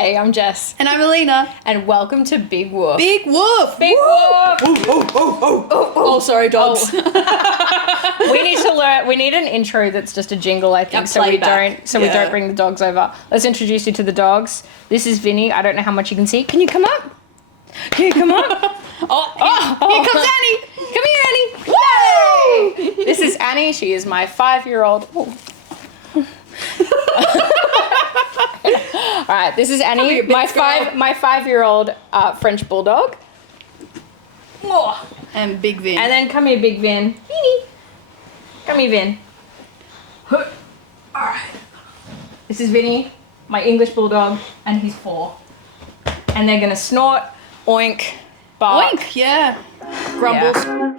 Hey, I'm Jess. And I'm Alina. And welcome to Big Woof. Big Woof! Big Woof! Oh, sorry, dogs. We need to learn. We need an intro that's just a jingle, I think, so we don't bring the dogs over. Let's introduce you to the dogs. This is Vinnie. I don't know how much you can see. Can you come up? Here comes Annie. Come here, Annie. Yay! This is Annie. She is my 5-year-old. All right, this is Annie, my 5-year-old French bulldog. Oh, and Big Vin. And then come here, Big Vin. Vinnie. Come here, Vin. All right. This is Vinnie, my English bulldog, and he's 4. And they're gonna snort, oink, bark. Oink, yeah. Grumbles. Yeah.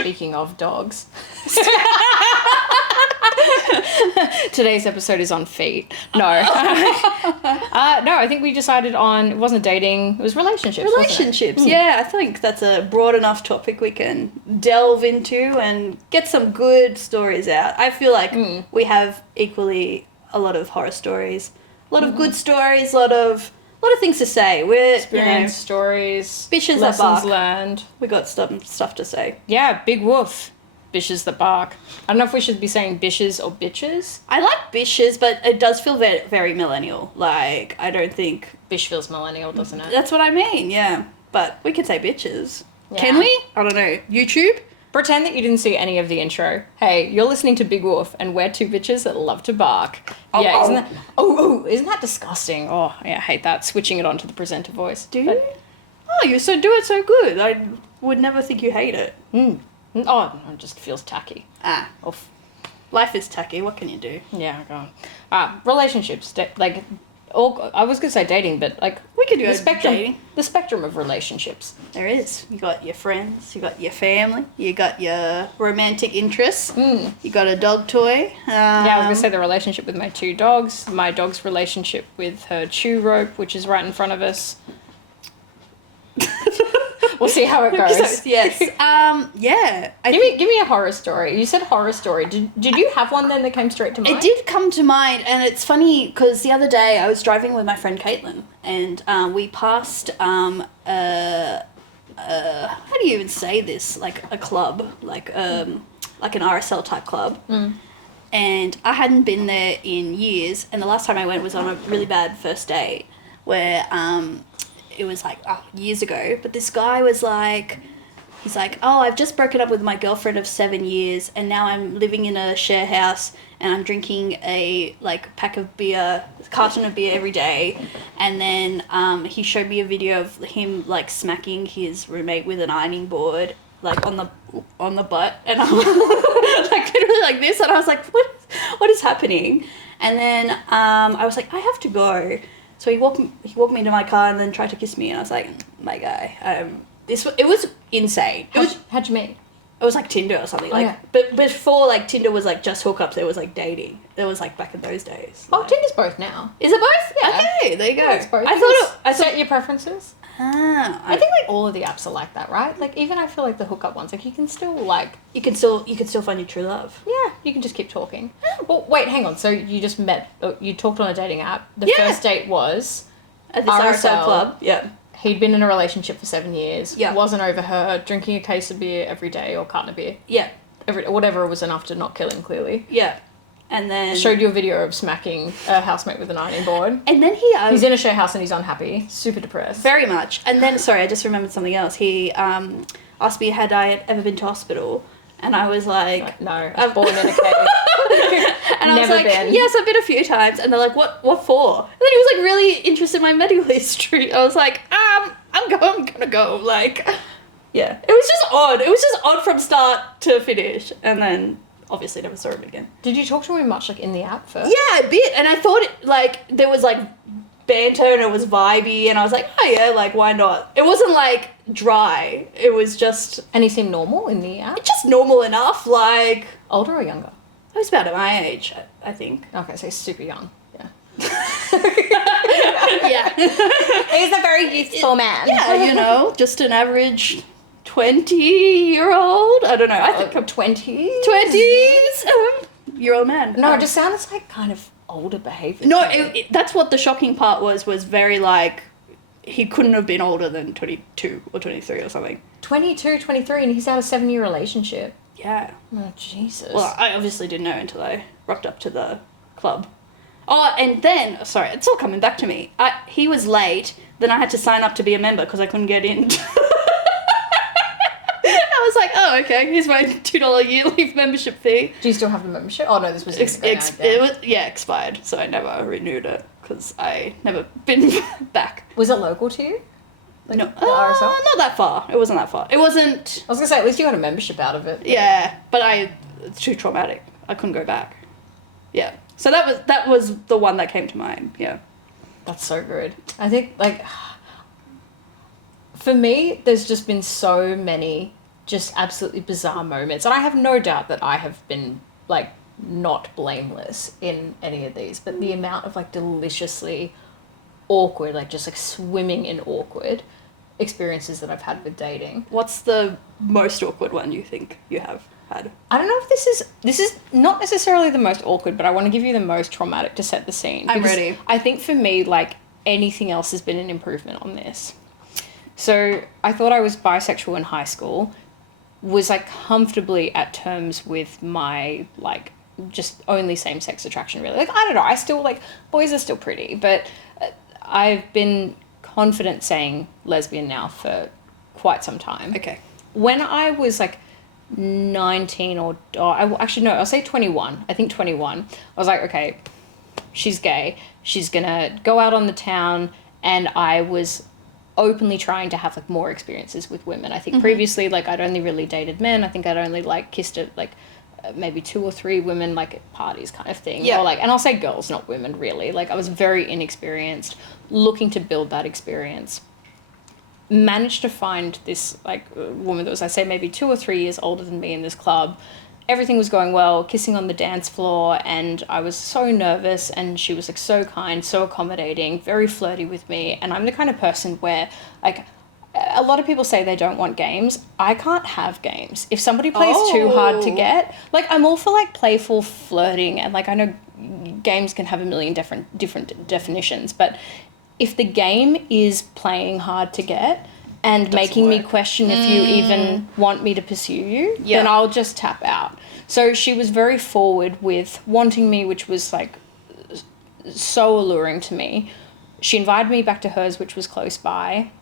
Speaking of dogs. Today's episode is on feet. No. No, I think we decided on, it wasn't dating, it was relationships. Relationships, yeah. I think that's a broad enough topic we can delve into and get some good stories out. I feel like we have equally a lot of horror stories, a lot of good stories, a lot of things to say. We're Experience, stories, bitches lessons that bark. learned. We got stuff to say. Yeah, Big Woof. Bishes that bark. I don't know if we should be saying bishes or bitches. I like bishes, but it does feel very, very millennial. Like, I don't think... Bish feels millennial, doesn't it? That's what I mean, yeah. But we could say bitches. Yeah. Can we? I don't know. YouTube? Pretend that you didn't see any of the intro. Hey, you're listening to Big Woof, and we're 2 bitches that love to bark. Isn't that disgusting? Oh, yeah, I hate that. Switching it onto the presenter voice. Do you? Oh, you do it so good. I would never think you hate it. Oh, it just feels tacky. Oof. Life is tacky. What can you do? Yeah, go on. Relationships, I was gonna say dating, but like we could do the spectrum. Dating. The spectrum of relationships. There is. You got your friends. You got your family. You got your romantic interests. You got a dog toy. Yeah, I was gonna say the relationship with my 2 dogs. My dog's relationship with her chew rope, which is right in front of us. We'll see how it goes. Yes. Yeah. Give me a horror story. You said horror story. Did you have one then that came straight to mind? It did come to mind, and it's funny because the other day I was driving with my friend Caitlin, and we passed how do you even say this? Like a club, like an RSL type club. And I hadn't been there in years, and the last time I went was on a really bad first date where it was like years ago, but this guy was like, he's like, oh, I've just broken up with my girlfriend of 7 years, and now I'm living in a share house, and I'm drinking a carton of beer every day. And then he showed me a video of him like smacking his roommate with an ironing board, like on the butt, and I'm like literally like this, and I was like, what is happening? And then I was like, I have to go. So he walked me to my car and then tried to kiss me, and I was like, my guy, it was insane. How'd you meet? It was like Tinder or something. Like, yeah. But before like Tinder was like just hookups, it was like dating. It was like back in those days. Oh, Tinder's both now. Is it both? Yeah. Okay, there you go. Yeah, it's both. I set your preferences. I think like all of the apps are like that, right? Like even I feel like the hookup ones, like you can still find your true love. Yeah, you can just keep talking. Well, wait, hang on. So you just you talked on a dating app. The first date was at this RSL club. Yeah. He'd been in a relationship for 7 years. Yeah. Wasn't over her, drinking a case of beer every day or carton of beer. Yeah. Whatever was enough to not kill him, clearly. Yeah. And then... Showed you a video of smacking a housemate with an ironing board. And then he's in a share house and he's unhappy. Super depressed. Very much. And then, sorry, I just remembered something else. He asked me had I ever been to hospital. And I was like... No, I was born in a cave. And I was like, yes, I've been a few times. And they're like, what for? And then he was like really interested in my medical history. I was like, I'm gonna go. Like, yeah. It was just odd. It was just odd from start to finish. And then obviously never saw him again. Did you talk to him much like in the app first? Yeah, a bit. And I thought there was like banter and it was vibey. And I was like, oh yeah, like why not? It wasn't like dry. It was just... And he seemed normal in the app? Just normal enough, like... Older or younger? He was about at my age, I think. Okay, so he's super young. Yeah. Yeah. He's a very youthful man. Yeah, just an average 20-year-old. I don't know. I think I'm 20s. 20s. 20-year-old man. No, it just sounds like kind of older behaviour. No, that's what the shocking part was very like, he couldn't have been older than 22 or 23 or something. 22, 23, and he's had a 7-year relationship. Yeah. Oh, Jesus. Well, I obviously didn't know until I rocked up to the club. Oh, and then, sorry, it's all coming back to me. He was late, then I had to sign up to be a member because I couldn't get in. I was like, oh, okay, here's my $2 yearly membership fee. Do you still have the membership? Oh, no, this was expired, so I never renewed it because I never been back. Was it local to you? Like no, the RSL? not that far. It wasn't that far. It wasn't... I was going to say, at least you got a membership out of it. Yeah, but it's too traumatic. I couldn't go back. Yeah. So that was the one that came to mind, yeah. That's so good. I think, like, for me, there's just been so many just absolutely bizarre moments. And I have no doubt that I have been, like, not blameless in any of these. But the amount of, like, deliciously awkward, like, just, like, swimming in awkward experiences that I've had with dating. What's the most awkward one you think you have had? I don't know if this is not necessarily the most awkward, but I want to give you the most traumatic to set the scene. I'm ready. I think for me, like, anything else has been an improvement on this. So I thought I was bisexual in high school, was, like, comfortably at terms with my, like, just only same-sex attraction, really. Like, I don't know, I still, like, boys are still pretty, but I've been confident saying lesbian now for quite some time. Okay. When I was, like, 19 actually no, I'll say 21. I think 21. I was like, okay, she's gay. She's gonna go out on the town, and I was openly trying to have, like, more experiences with women. I think previously, like, I'd only really dated men. I think I'd only, like, kissed at, like, maybe 2 or 3 women, like, at parties kind of thing. Yeah. Or, like, and I'll say girls, not women, really. Like, I was very inexperienced, looking to build that experience. Managed to find this, like, woman that was, I say, maybe 2 or 3 years older than me in this club. Everything was going well, kissing on the dance floor, and I was so nervous, and she was, like, so kind, so accommodating, very flirty with me. And I'm the kind of person where, like, a lot of people say they don't want games. I can't have games. If somebody plays too hard to get, like, I'm all for, like, playful flirting, and, like, I know games can have a million different definitions, but if the game is playing hard to get and making me question if you even want me to pursue you, then I'll just tap out. So she was very forward with wanting me, which was, like, so alluring to me. She invited me back to hers, which was close by,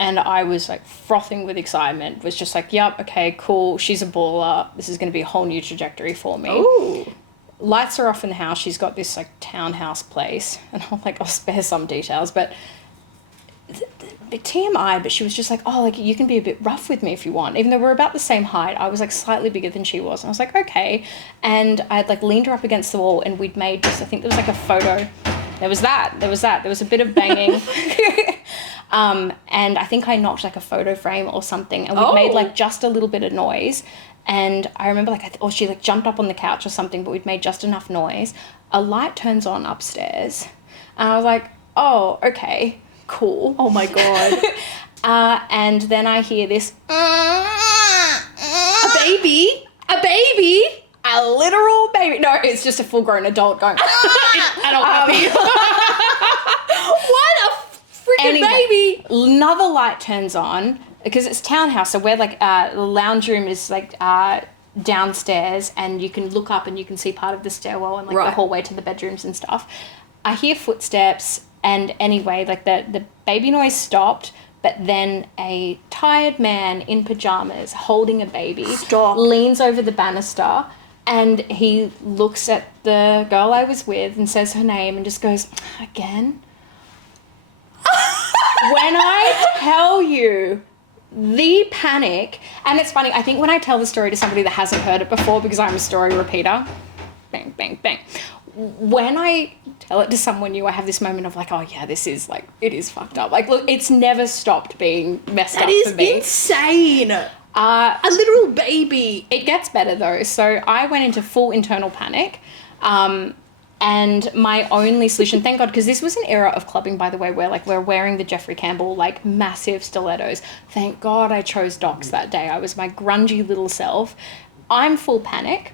and I was, like, frothing with excitement. Was just like, yep, okay, cool, she's a baller. This is going to be a whole new trajectory for me. Ooh. Lights are off in the house. She's got this, like, townhouse place, and I'll spare some details, but TMI, but she was just like, oh, like, you can be a bit rough with me if you want. Even though we're about the same height, I was, like, slightly bigger than she was, and I was like, okay. And I'd, like, leaned her up against the wall, and we'd made just, I think there was, like, a photo. There was a bit of banging. And I think I knocked, like, a photo frame or something, and we'd made, like, just a little bit of noise. And I remember, like, or she, like, jumped up on the couch or something, but we'd made just enough noise. A light turns on upstairs, and I was like, oh, okay, cool. Oh my God. And then I hear this, a baby, a literal baby. No, it's just a full-grown adult going, adult puppy. What a freaking baby. Another light turns on, because it's townhouse, so where, like, the lounge room is, like, downstairs, and you can look up and you can see part of the stairwell and, like, the hallway to the bedrooms and stuff. I hear footsteps, and anyway, like, the baby noise stopped, but then a tired man in pajamas holding a baby leans over the banister, and he looks at the girl I was with and says her name and just goes, again? When I tell you the panic, and it's funny, I think when I tell the story to somebody that hasn't heard it before, because I'm a story repeater, bang, bang, bang. When I tell it to someone new, I have this moment of, like, oh yeah, this is, like, it is fucked up. Like, look, it's never stopped being messed up for me. That is insane. A literal baby. It gets better though. So I went into full internal panic. And my only solution, thank God, because this was an era of clubbing, by the way, where, like, we're wearing the Jeffrey Campbell, like, massive stilettos. Thank God I chose Docs that day. I was my grungy little self. I'm full panic.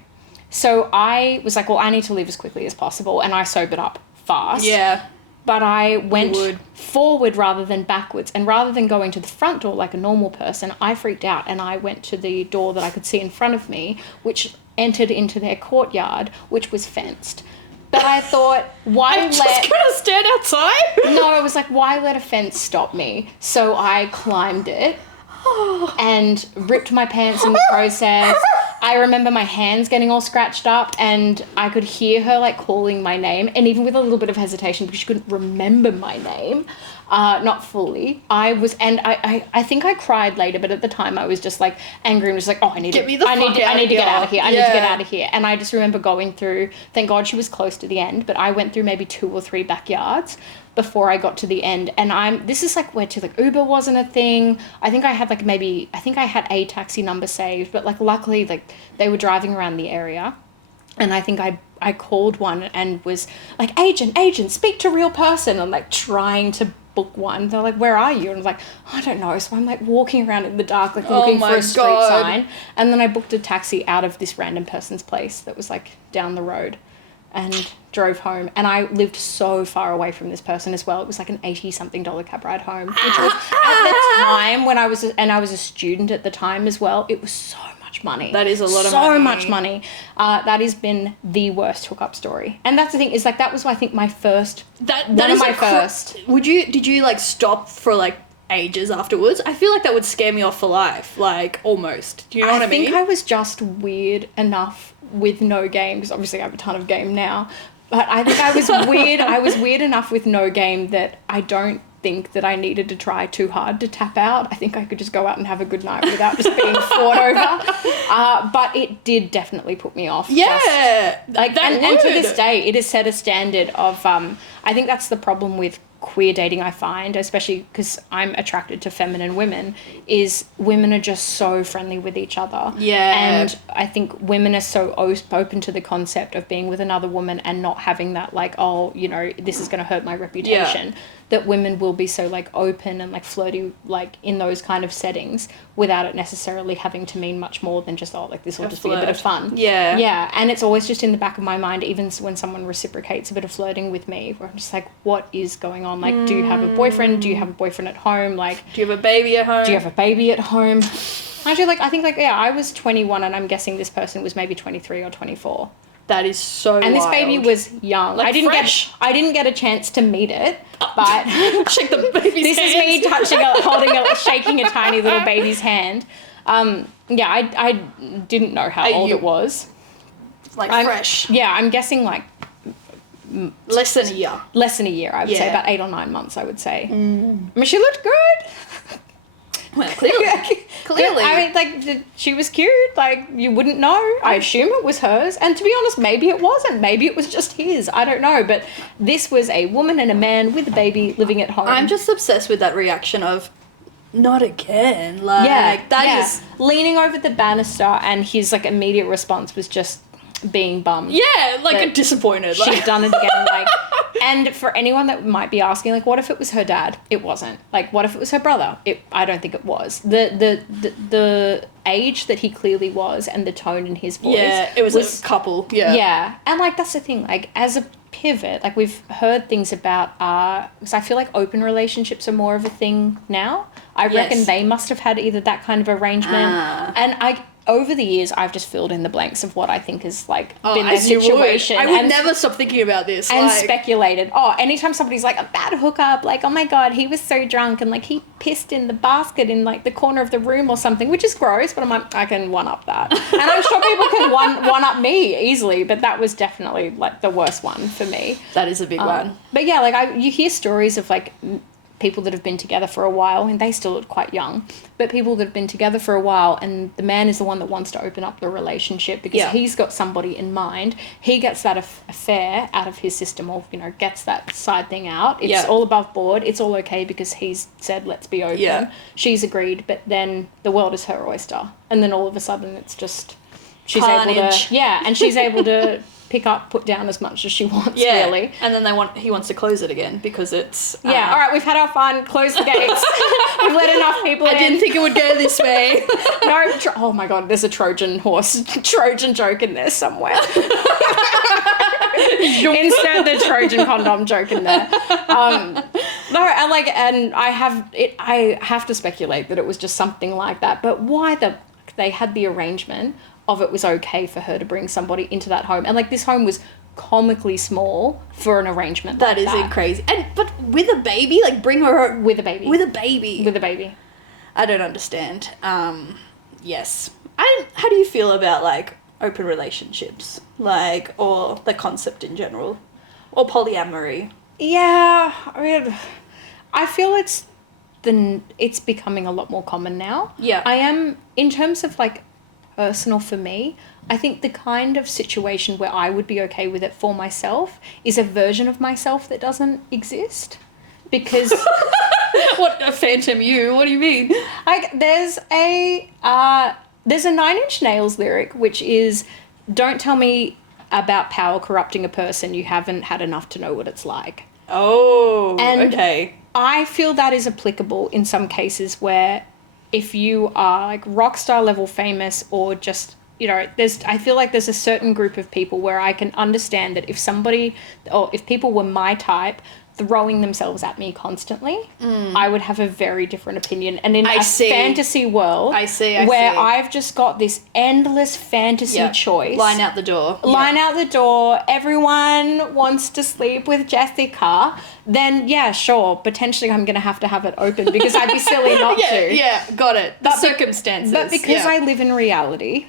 So I was like, well, I need to leave as quickly as possible. And I sobered up fast. Yeah. But I went forward rather than backwards. And rather than going to the front door like a normal person, I freaked out and I went to the door that I could see in front of me, which entered into their courtyard, which was fenced. But I thought, I'm just gonna stand outside? No, I was like, why let a fence stop me? So I climbed it and ripped my pants in the process. I remember my hands getting all scratched up and I could hear her like calling my name, and even with a little bit of hesitation because she couldn't remember my name, not fully. I think I cried later, but at the time I was just like angry and was like, oh, I need to get out of here. I need to get out of here. And I just remember going through, thank God she was close to the end, but I went through maybe 2 or 3 backyards before I got to the end. And this is like where Uber wasn't a thing. I think I had a taxi number saved, but like luckily like they were driving around the area. And I think I called one and was like, agent, speak to real person. I'm like trying to book one. They're like, where are you? And I was like, I don't know. So I'm like walking around in the dark, like looking for a street sign. And then I booked a taxi out of this random person's place that was like down the road and drove home. And I lived so far away from this person as well. It was like an $80-something cab ride home, which was at the time when I was a student at the time as well. It was so much money. That is a lot of money. So much money. That has been the worst hookup story. And that's the thing, is like that was I think my first. One of my first. Did you like stop for like ages afterwards? I feel like that would scare me off for life, like almost. Do you know what I mean? I think I was just weird enough with no game, because obviously I have a ton of game now, but I think I was weird. I was weird enough with no game that I don't think that I needed to try too hard to tap out. I think I could just go out and have a good night without just being fought over. But it did definitely put me off. Yeah. And to this day, it has set a standard of, I think that's the problem with queer dating, I find, especially because I'm attracted to feminine women, is women are just so friendly with each other. Yeah. And I think women are so open to the concept of being with another woman and not having that like, oh, you know, this is going to hurt my reputation, that women will be so like open and like flirty like in those kind of settings without it necessarily having to mean much more than just, oh, like this will just be a bit of fun. Yeah. Yeah. And it's always just in the back of my mind, even when someone reciprocates a bit of flirting with me, where I'm just like, what is going on? Like, do you have a boyfriend? Do you have a boyfriend at home? Like, do you have a baby at home? Actually, like, I think like, yeah, I was 21 and I'm guessing this person was maybe 23 or 24. That is so And this wild. baby was young. Like I didn't get a chance to meet it, but shake the baby's this hands. is me shaking a tiny little baby's hand. I didn't know how old it was. Like fresh. Yeah, I'm guessing like less than a year. I would say about 8 or 9 months. I would say. I mean, she looked good. Well, clearly. I mean, like, she was cute. Like, you wouldn't know. I assume it was hers. And to be honest, maybe it wasn't. Maybe it was just his. I don't know. But this was a woman and a man with a baby living at home. I'm just obsessed with that reaction of, not again. Like, that is... leaning over the banister, and his, like, immediate response was just being bummed. Yeah, like, disappointed. She'd done it again, like... And for anyone that might be asking, like, what if it was her dad? It wasn't. Like, what if it was her brother? I don't think it was. The age that he clearly was and the tone in his voice. Yeah, it was a couple. Yeah. Yeah. And, like, that's the thing. Like, as a pivot, like, we've heard things about, because I feel like open relationships are more of a thing now. I reckon they must have had either that kind of arrangement. And over the years, I've just filled in the blanks of what I think is, like, been the situation. I would never stop thinking about this. And speculated. Oh, anytime somebody's like, a bad hookup, like, oh my God, he was so drunk and, like, he pissed in the basket in, like, the corner of the room or something, which is gross, but I'm like, I can one-up that. And I'm sure people can one-up me easily, but that was definitely, like, the worst one for me. That is a big one. But, yeah, like, you hear stories of, like, people that have been together for a while, and they still look quite young, but people that have been together for a while, and the man is the one that wants to open up the relationship because he's got somebody in mind. He gets that affair out of his system, or, you know, gets that side thing out. It's all above board. It's all okay because he's said, let's be open. Yeah. She's agreed, but then the world is her oyster. And then all of a sudden it's just, she's able to pick up, put down as much as she wants, really. And then he wants to close it again because it's... all right, we've had our fun, close the gates. We've let enough people in. I didn't think it would go this way. No, oh my God, there's a Trojan joke in there somewhere. Insert the Trojan condom joke in there. No, and I have to speculate that it was just something like that. But why they had the arrangement of it was okay for her to bring somebody into that home, and like this home was comically small for an arrangement. That is crazy. But with a baby, like bring her with a baby. With a baby. With a baby. I don't understand. Yes. How do you feel about like open relationships, like, or the concept in general, or polyamory? Yeah, I mean, I feel it's becoming a lot more common now. Yeah. I am, in terms of like personal for me, I think the kind of situation where I would be okay with it for myself is a version of myself that doesn't exist. Because what a phantom you? What do you mean? Like there's a 9 Inch Nails lyric which is, "Don't tell me about power corrupting a person. You haven't had enough to know what it's like." Oh, and okay. I feel that is applicable in some cases where if you are like rock star level famous, or just, you know, I feel like there's a certain group of people where I can understand that if people were my type throwing themselves at me constantly, I would have a very different opinion. And in a fantasy world where I've just got this endless fantasy choice. Line out the door. Line out the door. Everyone wants to sleep with Jessica. Then, yeah, sure, potentially I'm going to have it open because I'd be silly not to. Yeah, got it. The circumstances. But because I live in reality,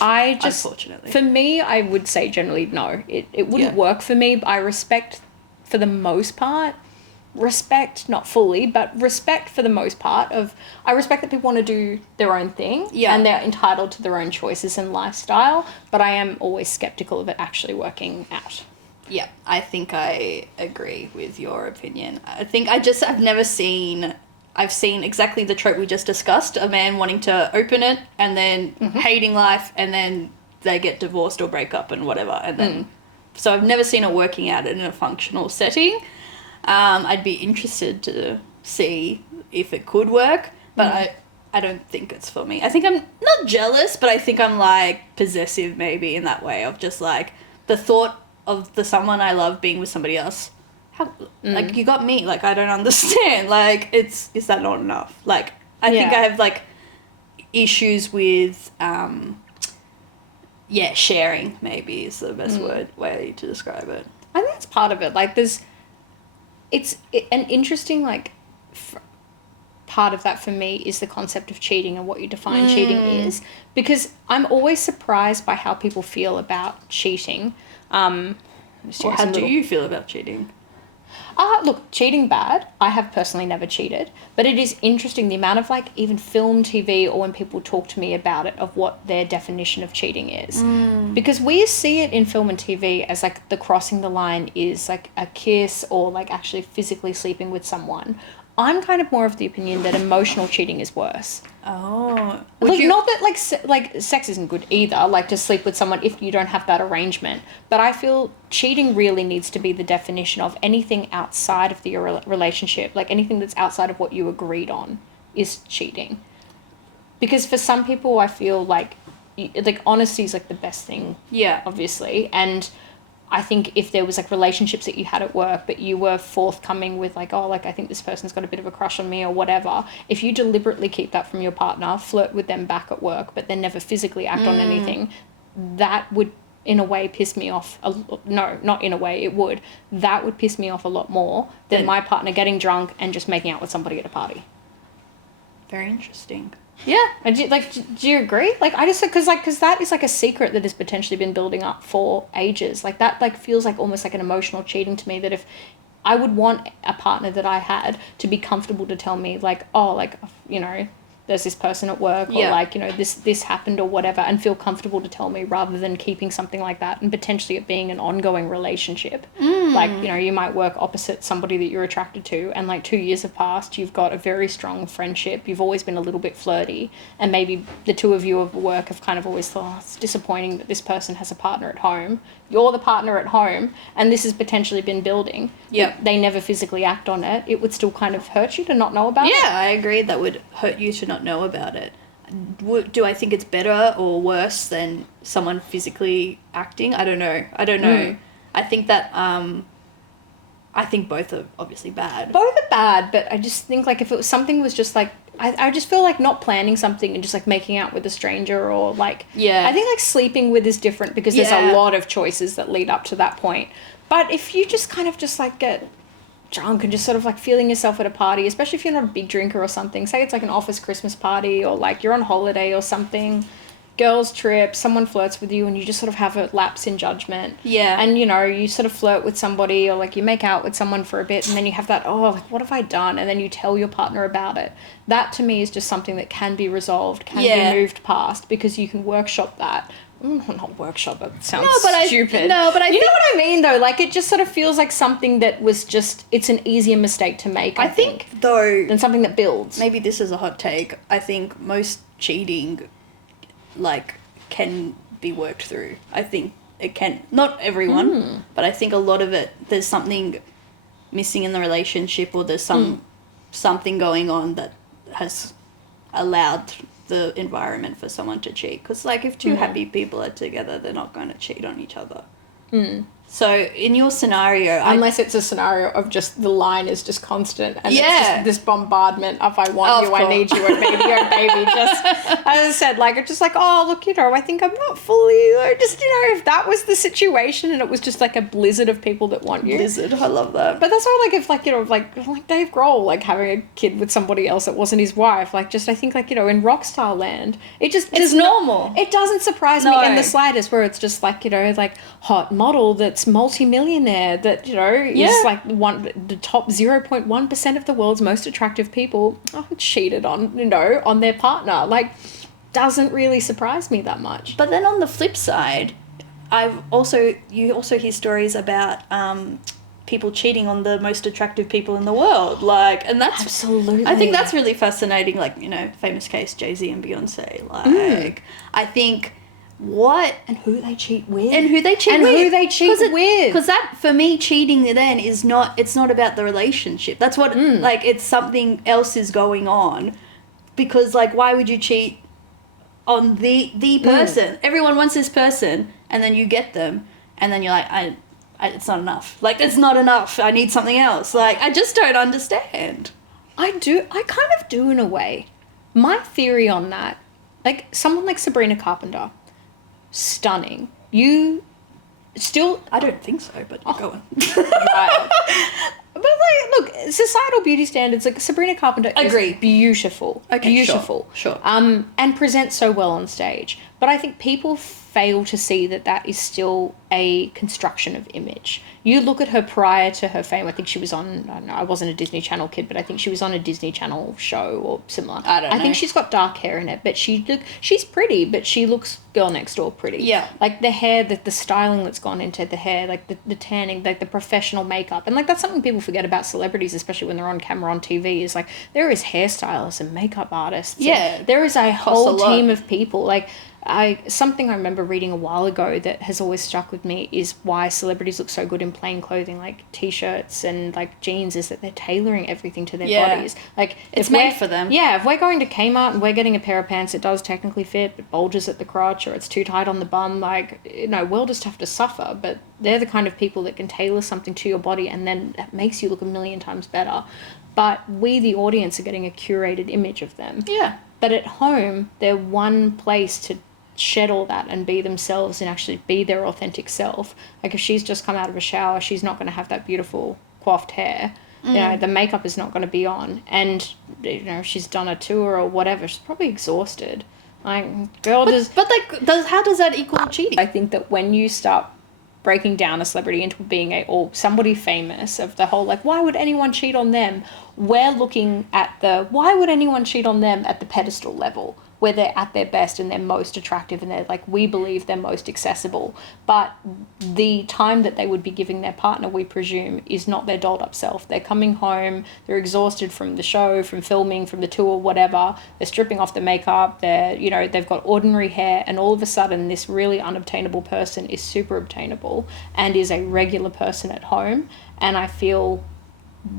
unfortunately. For me, I would say generally no. It wouldn't work for me. I respect, for the most part, not fully, but respect for the most part I respect that people want to do their own thing and they're entitled to their own choices and lifestyle, but I am always skeptical of it actually working out. Yeah, I think I agree with your opinion. I think I've seen exactly the trope we just discussed, a man wanting to open it and then hating life, and then they get divorced or break up and whatever, and then so I've never seen it working out in a functional setting. I'd be interested to see if it could work, but I don't think it's for me. I think I'm not jealous, but I think I'm like possessive maybe in that way of just like the thought of someone I love being with somebody else. Like, you got me, like, I don't understand. Like, is that not enough? Like, I think I have like issues with sharing maybe is the best way to describe it. I think that's part of it. Like, it's an interesting, like, part of that for me is the concept of cheating and what you define cheating is. Because I'm always surprised by how people feel about cheating. How do you feel about cheating? Look, cheating bad. I have personally never cheated, but it is interesting the amount of like even film, TV, or when people talk to me about it, of what their definition of cheating is. Because we see it in film and TV as like the crossing the line is like a kiss or like actually physically sleeping with someone. I'm kind of more of the opinion that emotional cheating is worse. Oh. Not that like sex isn't good either, like to sleep with someone if you don't have that arrangement. But I feel cheating really needs to be the definition of anything outside of the relationship, like anything that's outside of what you agreed on is cheating. Because for some people, I feel like honesty is like the best thing. Yeah. Obviously. And I think if there was like relationships that you had at work, but you were forthcoming with like, oh, like I think this person's got a bit of a crush on me or whatever, if you deliberately keep that from your partner, flirt with them back at work, but then never physically act on anything, that would in a way piss me off. No, not in a way, it would. That would piss me off a lot more than my partner getting drunk and just making out with somebody at a party. Very interesting. Yeah. Do you agree? Like, I just, because that is like a secret that has potentially been building up for ages. Like, that like feels like almost like an emotional cheating to me, that if I would want a partner that I had to be comfortable to tell me like, oh, like, you know, there's this person at work, or like, you know, this happened or whatever, and feel comfortable to tell me rather than keeping something like that and potentially it being an ongoing relationship. Like, you know, you might work opposite somebody that you're attracted to, and like 2 years have passed, you've got a very strong friendship, you've always been a little bit flirty, and maybe the two of you at work have kind of always thought, oh, it's disappointing that this person has a partner at home. You're the partner at home, and this has potentially been building. Yep. They never physically act on it. It would still kind of hurt you to not know about it. Yeah, I agree. That would hurt you to not know about it. Do I think it's better or worse than someone physically acting? I don't know. I think that I think both are obviously bad. Both are bad, but I just think like if it was something was just like I just feel like not planning something and just like making out with a stranger, or like I think like sleeping with is different because there's a lot of choices that lead up to that point. But if you just kind of just like get drunk and just sort of like feeling yourself at a party, especially if you're not a big drinker or something, say it's like an office Christmas party or like you're on holiday or something, girls trip, someone flirts with you and you just sort of have a lapse in judgment. Yeah. And, you know, you sort of flirt with somebody or like you make out with someone for a bit and then you have that, oh, like what have I done? And then you tell your partner about it. That to me is just something that can be resolved, can be moved past, because you can workshop that. Not workshop, that sounds stupid. You know what I mean though? Like it just sort of feels like something that was just, it's an easier mistake to make, I think, though, than something that builds. Maybe this is a hot take. I think most cheating like can be worked through. I think it can, not everyone, but I think a lot of it, there's something missing in the relationship, or there's something going on that has allowed the environment for someone to cheat. Because like if two happy people are together, they're not going to cheat on each other. So in your scenario, unless it's a scenario of just the line is just constant and it's just this bombardment of I want you, I need you, and baby, oh baby, just as I said, like it's just like, oh look, you know, I think I'm not fully, like, just, you know, if that was the situation and it was just like a blizzard of people that want you. Blizzard, I love that. But that's why, like, if like, you know, like Dave Grohl, like having a kid with somebody else that wasn't his wife, like just I think like, you know, in Rockstar Land, it's normal. It doesn't surprise me in the slightest, where it's just like, you know, like hot model that's multi-millionaire that, you know, is like the top 0.1% of the world's most attractive people cheated on, you know, on their partner. Like, doesn't really surprise me that much. But then on the flip side, you also hear stories about people cheating on the most attractive people in the world, like, and that's absolutely, I think that's really fascinating. Like, you know, famous case Jay-Z and Beyonce. Like, I think and who they cheat with, because that, for me, cheating then is not, it's not about the relationship. That's what like, it's something else is going on, because like, why would you cheat on the person? Everyone wants this person, and then you get them, and then you're like, I it's not enough. Like, it's not enough. I need something else. Like, I just don't understand. I kind of do in a way. My theory on that, like someone like Sabrina Carpenter, stunning. You still... I don't think so, but go on. Right. But like, look, societal beauty standards, like Sabrina Carpenter is beautiful. Okay, beautiful. Sure. And presents so well on stage. But I think people fail to see that is still a construction of image. You look at her prior to her fame. I think she was on, I don't know, I wasn't a Disney Channel kid, but I think she was on a Disney Channel show or similar. I don't know. I think she's got dark hair in it, but she's pretty, but she looks girl next door pretty. Yeah. Like the hair, the styling that's gone into the hair, like the tanning, like the professional makeup. And like that's something people forget about celebrities, especially when they're on camera on TV, is like there is hairstylists and makeup artists. Yeah. There is a whole team of people. Like something I remember reading a while ago that has always stuck with me is why celebrities look so good in plain clothing, like t-shirts and like jeans, is that they're tailoring everything to their bodies. Like it's made for them. Yeah, if we're going to Kmart and we're getting a pair of pants that does technically fit but bulges at the crotch or it's too tight on the bum, like, you know, we'll just have to suffer. But they're the kind of people that can tailor something to your body and then that makes you look a million times better. But we, the audience, are getting a curated image of them. Yeah. But at home, they're one place to shed all that and be themselves and actually be their authentic self. Like if she's just come out of a shower, she's not going to have that beautiful coiffed hair. You know, the makeup is not going to be on, and you know, she's done a tour or whatever, she's probably exhausted. Like, girl, how does that equal cheating? I think that when you start breaking down a celebrity into being or somebody famous, of the whole like, why would anyone cheat on them, we're looking at why would anyone cheat on them at the pedestal level. where they're at their best and they're most attractive and they're like, we believe they're most accessible. But the time that they would be giving their partner, we presume, is not their dolled up self. They're coming home, they're exhausted from the show, from filming, from the tour, whatever. They're stripping off the makeup, they've got ordinary hair, and all of a sudden this really unobtainable person is super obtainable and is a regular person at home. And I feel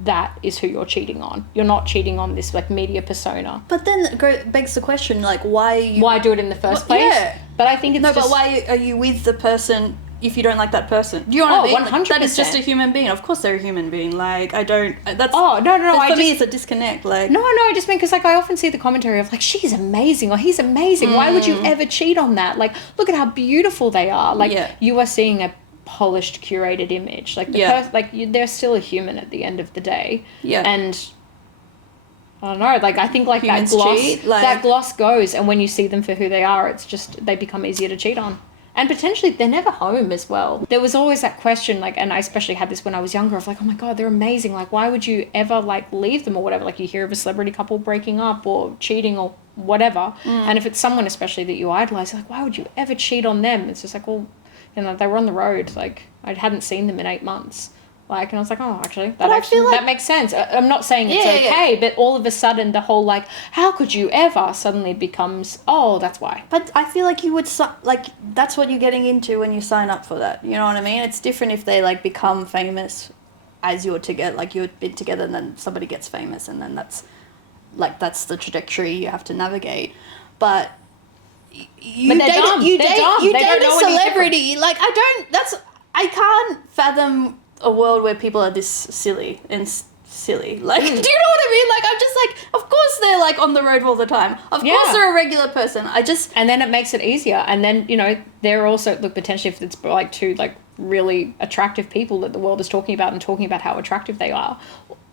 that is who you're cheating on. You're not cheating on this like media persona. But then begs the question, like, why do it in the first place? Yeah. But I think it's but why are you with the person if you don't like that person? Do you know what I mean? 100%. That is just a human being. Of course they're a human being. Like, I don't... That's... Oh, no. For me, it's a disconnect. Like... No, I just mean because, like, I often see the commentary of, like, she's amazing or he's amazing. Why would you ever cheat on that? Like, look at how beautiful they are. Like, you are seeing a polished, curated image. Like, they're still a human at the end of the day. Yeah. And... I don't know, like, I think, like, Humans that gloss goes, and when you see them for who they are, it's just, they become easier to cheat on. And potentially, they're never home as well. There was always that question, like, and I especially had this when I was younger, of like, oh my God, they're amazing. Like, why would you ever, like, leave them or whatever? Like, you hear of a celebrity couple breaking up or cheating or whatever. And if it's someone especially that you idolize, like, why would you ever cheat on them? It's just like, well, you know, they were on the road. Like, I hadn't seen them in 8 months. Like, and I was like, oh, actually, that makes sense. I'm not saying it's okay, but all of a sudden the whole, like, how could you ever suddenly becomes, oh, that's why. But I feel like you would, like, that's what you're getting into when you sign up for that. You know what I mean? It's different if they, like, become famous as you're together, like, you've been together and then somebody gets famous and then that's the trajectory you have to navigate. But you date a celebrity. Like, I can't fathom a world where people are this silly. Like, do you know what I mean? Like, I'm just like, of course they're, like, on the road all the time. Of course they're a regular person. And then it makes it easier. And then, you know, they're also, look, potentially if it's, like, two, like, really attractive people that the world is talking about and talking about how attractive they are,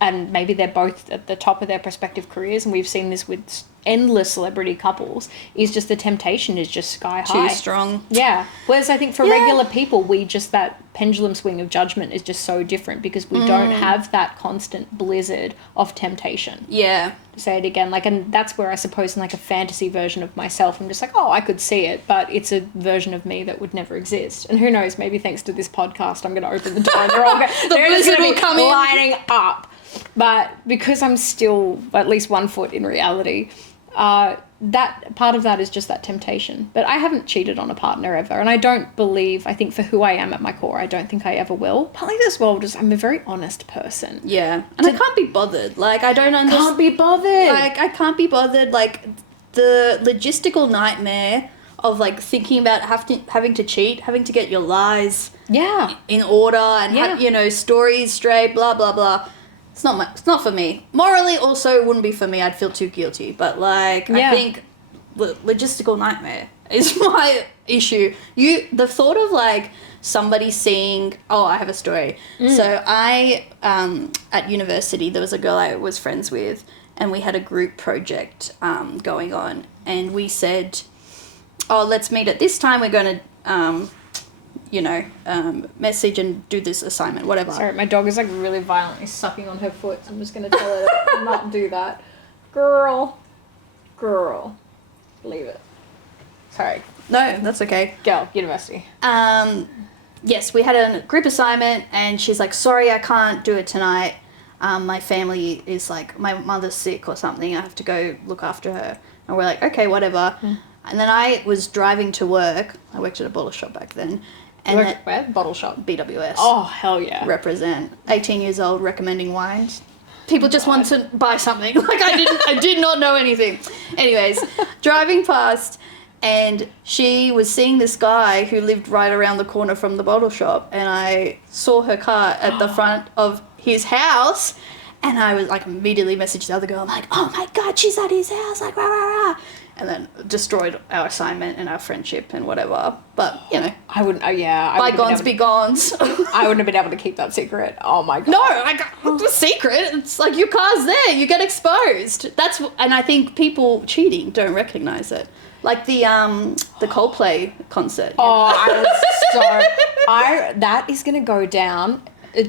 and maybe they're both at the top of their respective careers, and we've seen this with endless celebrity couples, is just the temptation is just sky high. Too strong. Yeah. Whereas I think for regular people, that pendulum swing of judgment is just so different because we don't have that constant blizzard of temptation. Yeah. To say it again, like, and that's where I suppose in like a fantasy version of myself, I'm just like, oh, I could see it, but it's a version of me that would never exist. And who knows, maybe thanks to this podcast, I'm going to open the door and they're all going to be lining up. But because I'm still at least 1 foot in reality, that part of that is just that temptation. But I haven't cheated on a partner ever, and I think for who I am at my core, I don't think I ever will. Partly as well, just I'm a very honest person. Yeah, and I can't be bothered. Like, I don't understand. Can't be bothered. Like, I can't be bothered. Like, the logistical nightmare of, like, thinking about having to cheat, having to get your lies in order and have, you know, stories straight, blah blah blah. It's not for me. Morally, also, it wouldn't be for me. I'd feel too guilty. But, like, I think logistical nightmare is my issue. The thought of, like, somebody seeing... Oh, I have a story. So, at university, there was a girl I was friends with, and we had a group project going on. And we said, oh, let's meet at this time. We're going to... message and do this assignment, whatever. Sorry, my dog is like really violently sucking on her foot, so I'm just going to tell her to not do that. Girl, leave it. Sorry. No, that's okay. Girl, university. Yes, we had a group assignment and she's like, sorry, I can't do it tonight. My family is like, my mother's sick or something. I have to go look after her. And we're like, okay, whatever. And then I was driving to work. I worked at a bottle shop back then. And where? Bottle shop. BWS. Oh, hell yeah. Represent. 18 years old, recommending wines. People just want to buy something. Like, I did not know anything. Anyways, driving past, and she was seeing this guy who lived right around the corner from the bottle shop, and I saw her car at the front of his house, and I was like, immediately messaged the other girl. I'm like, oh my God, she's at his house, like, rah, rah, rah. And then destroyed our assignment and our friendship and whatever. But, you know. I wouldn't, bygones be gones. I wouldn't have been able to keep that secret. Oh my God. No, it's a secret. It's like your car's there. You get exposed. And I think people cheating don't recognize it. Like the Coldplay concert. Oh, that is going to go down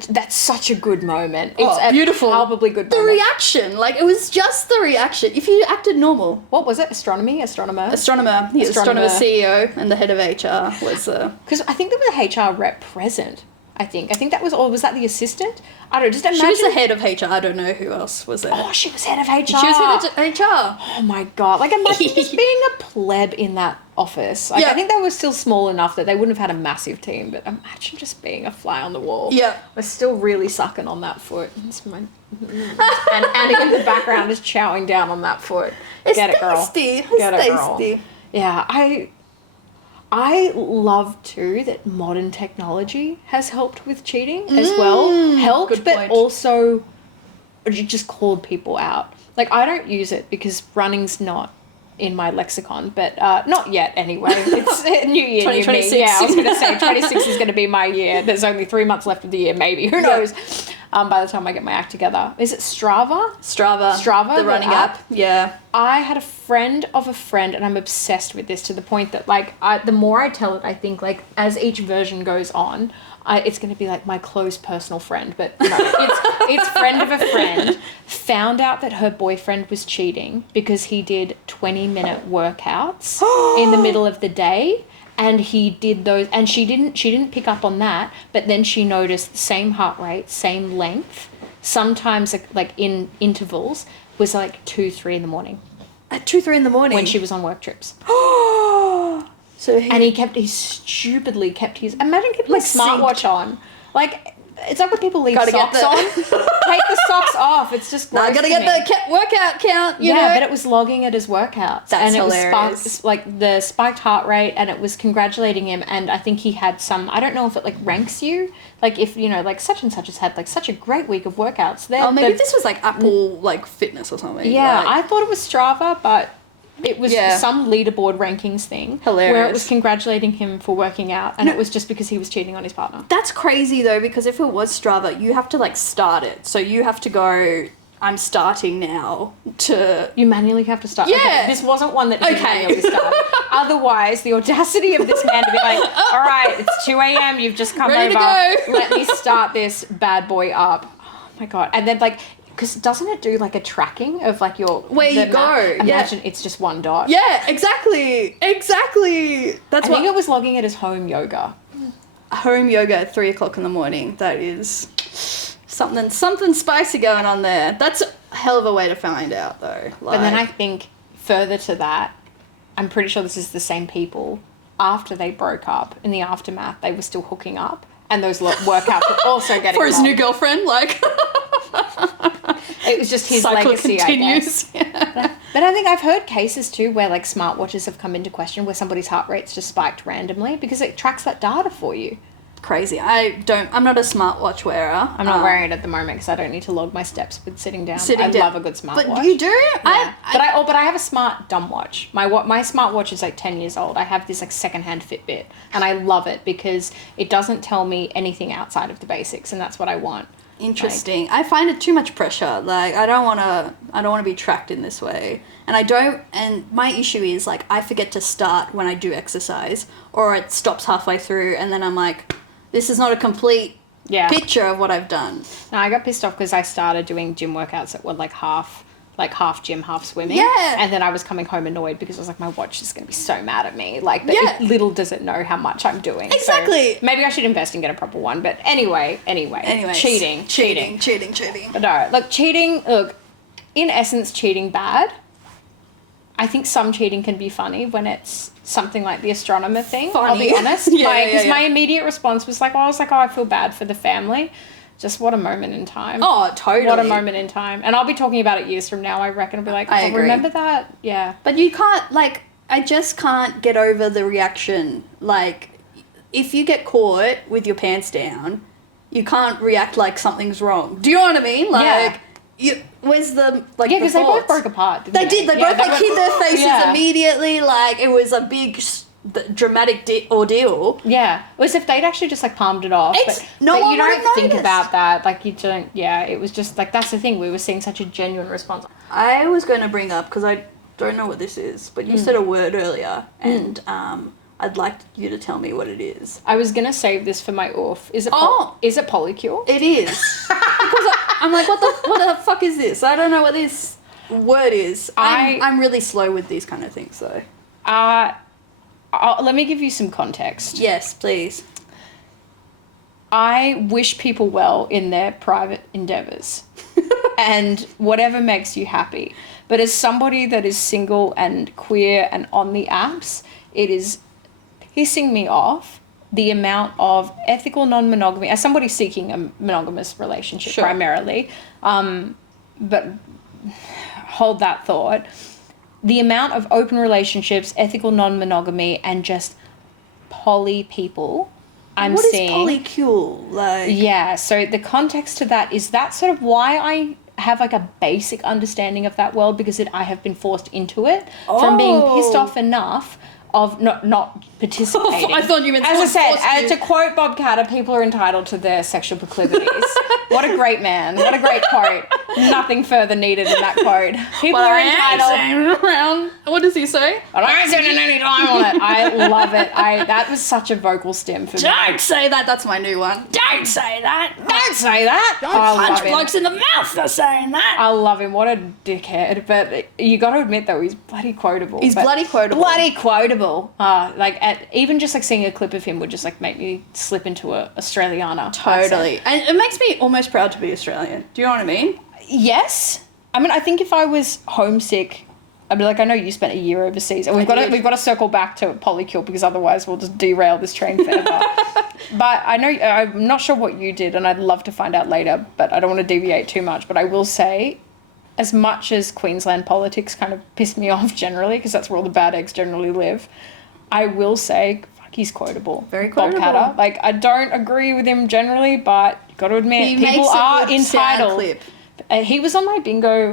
that's such a good moment. It's a beautiful. Palpably good The moment. reaction, like, it was just the reaction. If you acted normal. What was it? Astronomer? The astronomer CEO and the head of HR was... Because I think there was a HR rep present. I think that was, or was that the assistant? I don't know, just imagine. She was the head of HR. I don't know who else was there. Oh, she was head of HR. She was head of HR. Oh my God. Like, imagine just being a pleb in that office. Like, I think they were still small enough that they wouldn't have had a massive team, but imagine just being a fly on the wall. Yeah. We're still really sucking on that foot. And Annie in the background is chowing down on that foot. Get it, girl. Get it, girl. Yeah, I love too that modern technology has helped with cheating as well. Helped, but also just called people out. Like, I don't use it because running's not in my lexicon, but not yet anyway. It's new year, new me. Yeah, I was going to say 26 is going to be my year. There's only 3 months left of the year, maybe. Who knows? By the time I get my act together. Is it Strava? Strava, the running app. Yeah. I had a friend of a friend, and I'm obsessed with this to the point that, like, the more I tell it, I think, like, as each version goes on, it's going to be, like, my close personal friend. But, no, it's friend of a friend found out that her boyfriend was cheating because he did 20-minute workouts in the middle of the day. And he did those, and she didn't pick up on that, but then she noticed the same heart rate, same length, sometimes like in intervals, was like 2-3 in the morning. At 2-3 in the morning? When she was on work trips. So he stupidly kept his, imagine keeping like smartwatch on. Like, it's like when people leave socks on. Take the socks off. It's just gross. I gotta get the workout count, you know? Yeah, but it was logging at his workouts. That's hilarious. It was like the spiked heart rate, and it was congratulating him, and I think he had some, I don't know if it like ranks you, like if, you know, like such and such has had like such a great week of workouts. Maybe this was like Apple like fitness or something. Yeah, like, I thought it was Strava, but it was some leaderboard rankings thing. Hilarious. Where it was congratulating him for working out, and it was just because he was cheating on his partner. That's crazy though, because if it was Strava, you have to like start it. So you have to go, I'm starting now to... You manually have to start. Yeah. Okay, this wasn't one that he manually started. Otherwise, the audacity of this man to be like, all right, it's 2 a.m, you've just come ready over. To go. Let me start this bad boy up. Oh my God. And then like, because doesn't it do like a tracking of like your... Where you go. Imagine it's just one dot. Yeah, exactly. That's I think it was logging at his home yoga. Home yoga at 3 o'clock in the morning. That is something spicy going on there. That's a hell of a way to find out though. Like, but then I think further to that, I'm pretty sure this is the same people. After they broke up, in the aftermath, they were still hooking up. And those workouts were also getting for his new girlfriend, like... It was just his cycle legacy, continues. I guess. But I think I've heard cases too where like smartwatches have come into question where somebody's heart rate's just spiked randomly because it tracks that data for you. Crazy. I'm not a smartwatch wearer. I'm not wearing it at the moment because I don't need to log my steps with sitting down. I love a good smartwatch. But you do? Yeah. But I have a smart dumb watch. My smartwatch is like 10 years old. I have this like secondhand Fitbit and I love it because it doesn't tell me anything outside of the basics, and that's what I want. Interesting. Like, I find it too much pressure. Like, I don't want to be tracked in this way. And my issue is like I forget to start when I do exercise, or it stops halfway through and then I'm like, this is not a complete picture of what I've done. No, I got pissed off because I started doing gym workouts that were like half gym, half swimming. Yeah. And then I was coming home annoyed because I was like, my watch is going to be so mad at me. Like, but little does it know how much I'm doing. Exactly. So maybe I should invest and get a proper one. But anyway. Cheating. But no, look, cheating, in essence, cheating bad. I think some cheating can be funny when it's something like the astronomer thing. Funny. I'll be honest. Because my immediate response was like, I feel bad for the family. Just what a moment in time. Oh, totally. What a moment in time. And I'll be talking about it years from now, I reckon. I'll be like, I agree. Remember that? Yeah. But you can't, like, I just can't get over the reaction. Like, if you get caught with your pants down, you can't react like something's wrong. Do you know what I mean? Like, where's the, like, yeah, because they both broke apart, didn't they? They both, like, hid their faces immediately. Like, it was a big... dramatic ordeal. Yeah. It was if they'd actually just like palmed it off. But you don't think about that. Like you don't, it was just like, that's the thing. We were seeing such a genuine response. I was going to bring up, because I don't know what this is, but you said a word earlier, and I'd like you to tell me what it is. I was gonna save this for my oof. Is it Polycule? It is. Because I'm like, what the fuck is this? I don't know what this word is. I'm really slow with these kind of things, though. Let me give you some context. Yes, please. I wish people well in their private endeavours and whatever makes you happy. But as somebody that is single and queer and on the apps, it is pissing me off the amount of ethical non-monogamy, as somebody seeking a monogamous relationship primarily, but hold that thought, the amount of open relationships, ethical non-monogamy, and just poly people I'm seeing. What is polycule? Like? Yeah, so the context to that is that's sort of why I have like a basic understanding of that world, because I have been forced into it from being pissed off enough of not participating. I thought you meant as I said, to quote Bob Catter, people are entitled to their sexual proclivities. What a great man. What a great quote. Nothing further needed in that quote. People are entitled. What does he say? I ain't spending any time on it. I love it. That was such a vocal stem for me. Don't say that. That's my new one. Don't say that. Don't say that. Don't punch blokes in the mouth for saying that. I love him. What a dickhead. But you got to admit, though, he's bloody quotable. He's bloody quotable. Bloody quotable. Even just like seeing a clip of him would just like make me slip into a Australiana. Totally. And it makes me almost proud to be Australian. Do you know what I mean? Yes. I mean, I think if I was homesick, I'd be like, I know you spent a year overseas, and we've got to circle back to Polycule, because otherwise we'll just derail this train forever. But I know, I'm not sure what you did, and I'd love to find out later, but I don't want to deviate too much. But I will say, as much as Queensland politics kind of piss me off generally, because that's where all the bad eggs generally live, I will say, fuck, he's quotable. Very quotable. Bob Catter. Like, I don't agree with him generally, but you've got to admit, people are entitled. Clip. He was on my bingo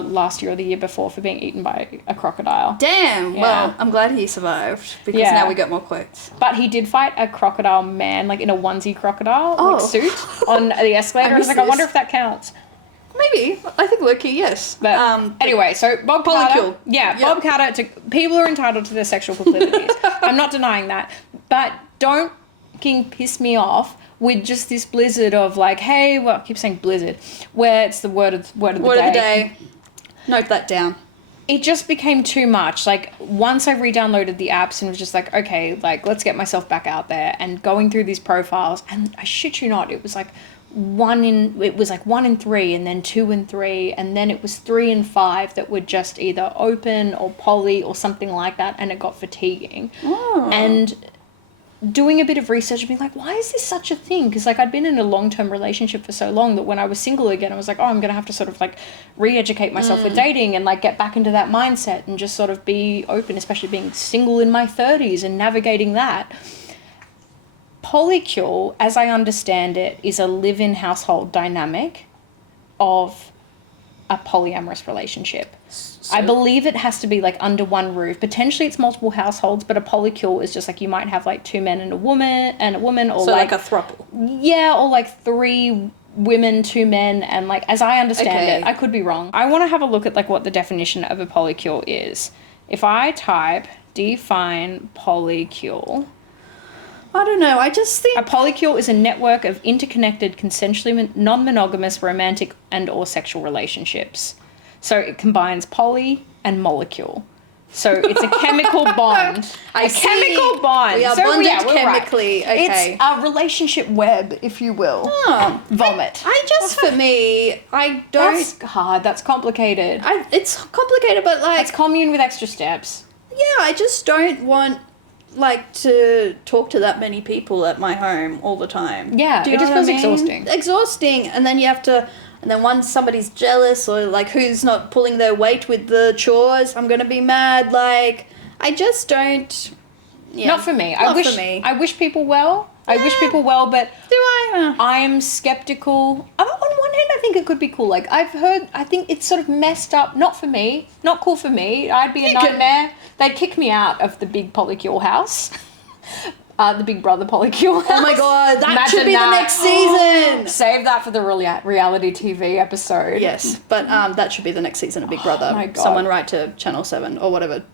last year or the year before for being eaten by a crocodile. Damn. Yeah. Well, I'm glad he survived, because now we got more quotes. But he did fight a crocodile man, like in a onesie crocodile suit on the escalator. I was like, I wonder if that counts. Maybe. I think low-key, yes. But anyway, so Bob Catter. Yeah, Bob Catter. People are entitled to their sexual proclivities. I'm not denying that. But don't fucking piss me off with just this blizzard of like, hey, well, I keep saying blizzard, where it's the word of the day. Note that down. It just became too much. Like, once I re-downloaded the apps and was just like, okay, like, let's get myself back out there, and going through these profiles, and I shit you not, it was like 1 in 3, and then 2 in 3, and then it was 3 in 5 that were just either open or poly or something like that, and it got fatiguing. And doing a bit of research and being like, why is this such a thing? Because like I'd been in a long-term relationship for so long that when I was single again, I was like, oh, I'm going to have to sort of like re-educate myself with dating and like get back into that mindset and just sort of be open, especially being single in my 30s and navigating that. Polycule, as I understand it, is a live-in household dynamic of a polyamorous relationship. I believe it has to be like under one roof. Potentially it's multiple households, but a polycule is just like you might have like 2 men and a woman, or so like a throuple. Yeah, or like 3 women, 2 men, and like as I understand it, I could be wrong. I want to have a look at like what the definition of a polycule is. If I type define polycule, I don't know. I just think a polycule is a network of interconnected, consensually non-monogamous, romantic and or sexual relationships. So it combines poly and molecule. So it's a chemical bond. Chemical bond. We are bonded chemically. Right. Okay. It's a relationship web, if you will. Vomit. For me, I don't... That's hard. That's complicated. It's complicated, but like... It's commune with extra steps. Yeah, I just don't want... like to talk to that many people at my home all the time. Yeah, it just feels exhausting. Exhausting, and then you have to, and then once somebody's jealous or like who's not pulling their weight with the chores, I'm gonna be mad. Like, I just don't. Yeah, not for me. I wish people well. I wish people well, but I am skeptical. On one hand, I think it could be cool. Like, I've heard, I think it's sort of messed up. Not for me. Not cool for me. I'd be a nightmare. They'd kick me out of the Big Polycule House. The Big Brother Polycule House. Oh my God, that should be the next season. Save that for the reality TV episode. Yes, but that should be the next season of Big Brother. My God. Someone write to Channel 7 or whatever.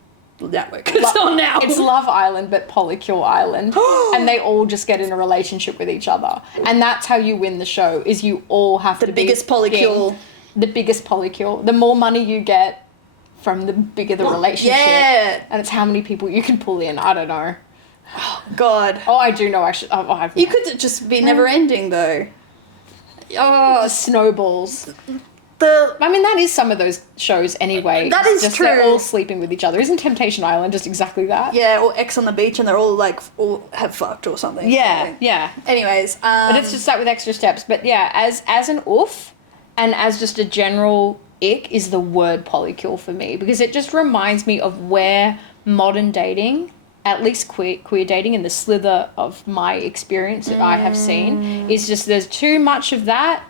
network. It's on now. It's Love Island, but Polycule Island. And they all just get in a relationship with each other. And that's how you win the show, is you all have to be... The biggest polycule. The biggest polycule. The more money you get from, the bigger the relationship. Yeah. And it's how many people you can pull in. I don't know. Oh, God. Oh, I do know, actually. You could just be never ending, though. Oh, snowballs. I mean, that is some of those shows anyway. That is just true. They're all sleeping with each other. Isn't Temptation Island just exactly that? Yeah, or X on the beach and they're all, like, all have fucked or something. Yeah, yeah. Anyways. But it's just that with extra steps. But yeah, as an oof and as just a general ick is the word polycule for me, because it just reminds me of where modern dating, at least queer dating in the slither of my experience that I have seen, is just there's too much of that.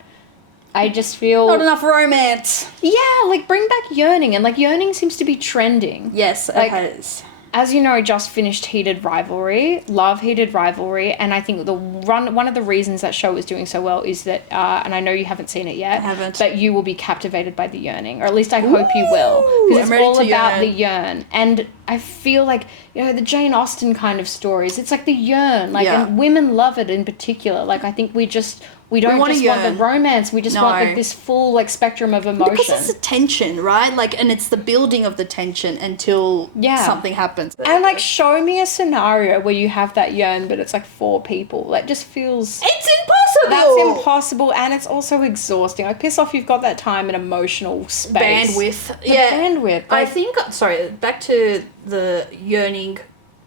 I just feel... Not enough romance. Yeah, like bring back yearning. And like yearning seems to be trending. Yes, like, it has. As you know, just finished Heated Rivalry, love Heated Rivalry, and I think one of the reasons that show is doing so well is that, and I know you haven't seen it yet, I haven't. but you will be captivated by the yearning, or at least I hope you will, because it's all about the yearn, and I feel like, you know, the Jane Austen kind of stories, it's like the yearn, like, and women love it in particular, like, I think we don't just want the romance, we just want like this full like spectrum of emotion. Because it's a tension, right? Like, and it's the building of the tension until something happens. And like, show me a scenario where you have that yearn, but it's like 4 people. That just feels... It's impossible! That's impossible, and it's also exhausting. Like, piss off, you've got that time and emotional space. Bandwidth. Bandwidth. Like, I think, sorry, back to the yearning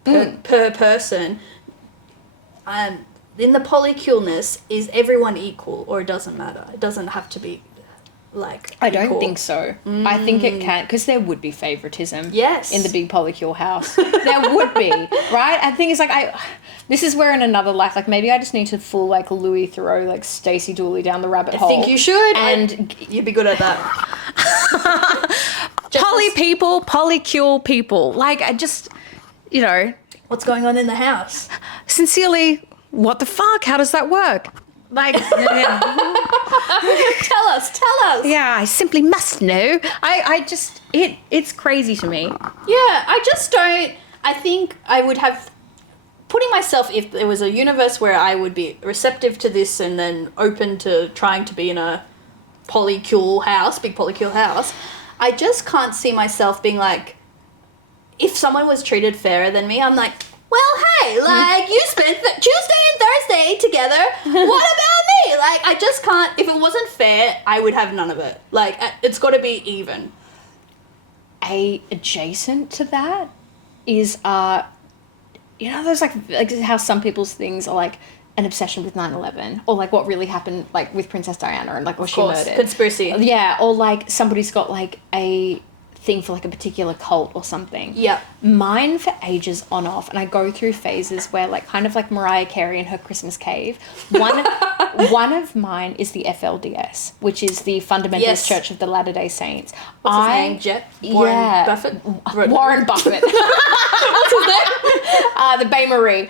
per person, in the polyculeness, is everyone equal, or it doesn't matter? It doesn't have to be, like, I don't think so. I think it can, because there would be favoritism. Yes. In the Big Polycule House. There would be, right? I think it's like, this is where in another life, like, maybe I just need to full, like, Louis throw, like, Stacey Dooley down the rabbit hole. I think you should. And you'd be good at that. Polycule people. Like, I just, you know. What's going on in the house? Sincerely, what the fuck? How does that work? Like, tell us. Yeah, I simply must know. It's crazy to me. Yeah, I just don't. I think I would have, putting myself, if there was a universe where I would be receptive to this and then open to trying to be in a polycule house, big polycule house, I just can't see myself being like, if someone was treated fairer than me, I'm like, well, hey, like, you spent Tuesday and Thursday together. What about me? Like, I just can't. If it wasn't fair, I would have none of it. Like, it's got to be even. Adjacent to that is, you know, there's like how some people's things are like an obsession with 9/11, or like what really happened, like with Princess Diana, and like was she murdered? Conspiracy. Yeah, or like somebody's got like a thing for like a particular cult or something. Yeah. Mine for ages on off, and I go through phases where like kind of like Mariah Carey and her Christmas Cave. One of mine is the FLDS, which is the Fundamentalist Church of the Latter-day Saints. What's his name? Warren Buffett? Warren Buffett. What's his name? The Bay Marie.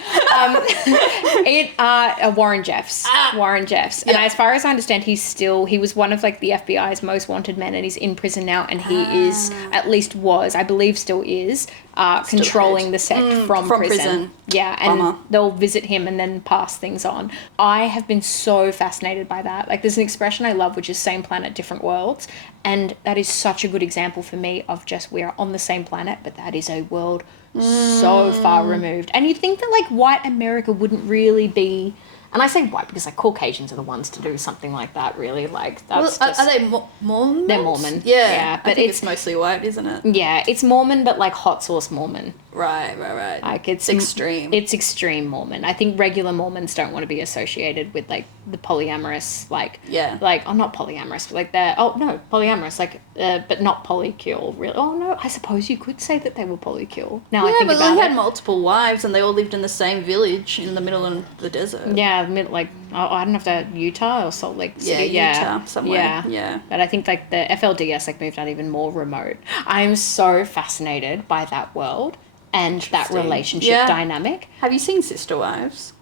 Warren Jeffs. Warren Jeffs. And as far as I understand, he was one of like the FBI's most wanted men, and he's in prison now, and he is, at least was, I believe still is, controlling the sect from prison. Yeah, and they'll visit him and then pass things on. I have been so fascinated by that. Like, there's an expression I love, which is same planet, different worlds. And that is such a good example for me of just, we are on the same planet, but that is a world so far removed. And you'd think that, like, white America wouldn't really be... And I say white because, like, Caucasians are the ones to do something like that, really. Like, that's just... Are they Mormon? They're Mormon. Yeah. But I think it's mostly white, isn't it? Yeah, it's Mormon, but, like, hot sauce Mormon. Right. Like, it's extreme. It's extreme Mormon. I think regular Mormons don't want to be associated with, like, the polyamorous, like... Yeah. Like, not polyamorous, but, like, polyamorous, like, but not polycule, really. Oh, no, I suppose you could say that they were polycule. Now I think about it. Yeah, but they had multiple wives, and they all lived in the same village in the middle of the desert. Yeah, like, I don't know if they're Utah or Salt Lake City. Yeah, Utah, somewhere. Yeah. But I think, like, the FLDS, like, moved out even more remote. I'm so fascinated by that world and that relationship dynamic. Have you seen Sister Wives?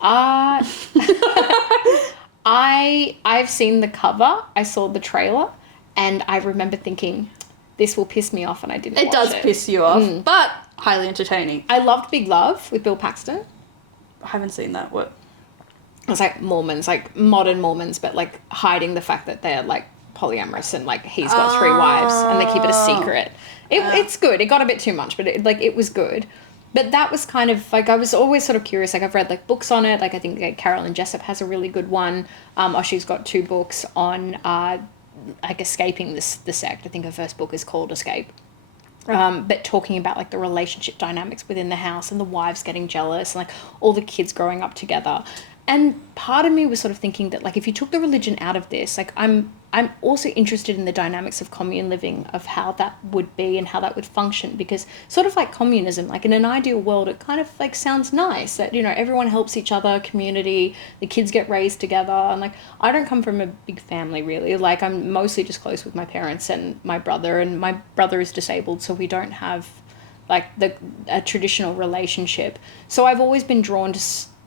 I've seen the cover, I saw the trailer, and I remember thinking, this will piss me off, and I didn't It watch does it. piss you off, but highly entertaining. I loved Big Love with Bill Paxton. I haven't seen that. What? It was like Mormons, like modern Mormons, but like hiding the fact that they're like polyamorous and like he's got 3 wives and they keep it a secret. It's good. It got a bit too much, but it was good. But that was kind of like, I was always sort of curious. Like I've read like books on it. Like I think like Carolyn Jessup has a really good one. She's got 2 books on like escaping the sect. I think her first book is called Escape. But talking about like the relationship dynamics within the house and the wives getting jealous and like all the kids growing up together. And part of me was sort of thinking that like if you took the religion out of this, like I'm also interested in the dynamics of commune living, of how that would be and how that would function, because sort of like communism, like in an ideal world, it kind of like sounds nice that, you know, everyone helps each other, community, the kids get raised together. And like, I don't come from a big family really. Like I'm mostly just close with my parents and my brother is disabled. So we don't have like a traditional relationship. So I've always been drawn to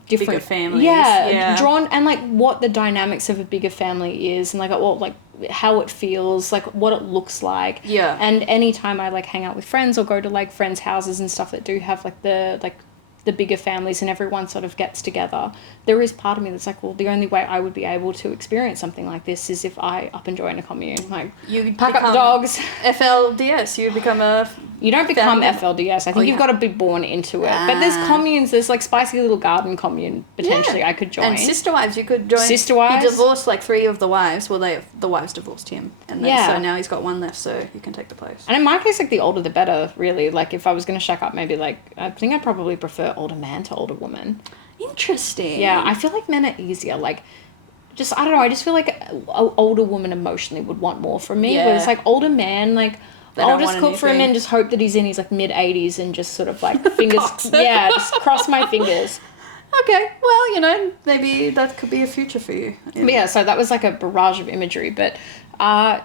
different bigger families. Yeah, drawn, and like what the dynamics of a bigger family is, and like what, like how it feels, like what it looks like. Yeah. And anytime I like hang out with friends or go to like friends' houses and stuff that do have like the bigger families and everyone sort of gets together, there is part of me that's like, well, the only way I would be able to experience something like this is if I up and join a commune. Like, you pack up the dogs. FLDS, you become a... You don't become FLDS. I think you've got to be born into it. But there's communes, there's like spicy little garden commune, potentially, I could join. And sister wives, you could join. Sister wives? He divorced like 3 of the wives. Well, the wives divorced him. And then, so now he's got 1 left, so you can take the place. And in my case, like the older the better, really. Like if I was going to shack up, maybe like, I think I'd probably prefer older man to older woman. Interesting. Yeah, I feel like men are easier. Like, just, I don't know, I just feel like an older woman emotionally would want more from me. Whereas like older man, like, I'll just cook for him and just hope that he's in his like mid-80s and just sort of like fingers, just cross my fingers. Okay, well, you know, maybe that could be a future for you. Yeah, so that was like a barrage of imagery, but I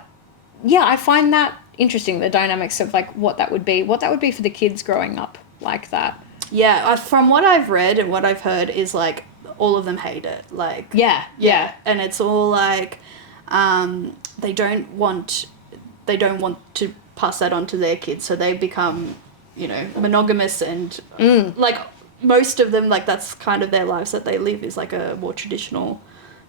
find that interesting, the dynamics of like what that would be for the kids growing up like that. Yeah, from what I've read and what I've heard is like all of them hate it. Like yeah, and it's all like they don't want to pass that on to their kids, so they become, you know, monogamous and like most of them, like that's kind of their lives that they live, is like a more traditional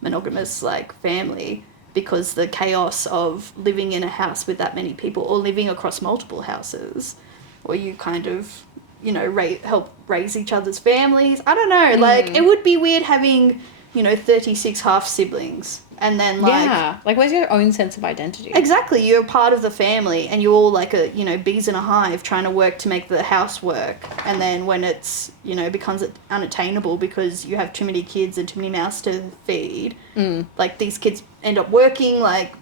monogamous like family, because the chaos of living in a house with that many people or living across multiple houses where you kind of, you know, help raise each other's families. I don't know, like it would be weird having, you know, 36 half siblings. And then like where's your own sense of identity? Exactly, you're part of the family and you're all like a, you know, bees in a hive trying to work to make the house work. And then when it's, you know, becomes unattainable because you have too many kids and too many mouths to feed, like these kids end up working, like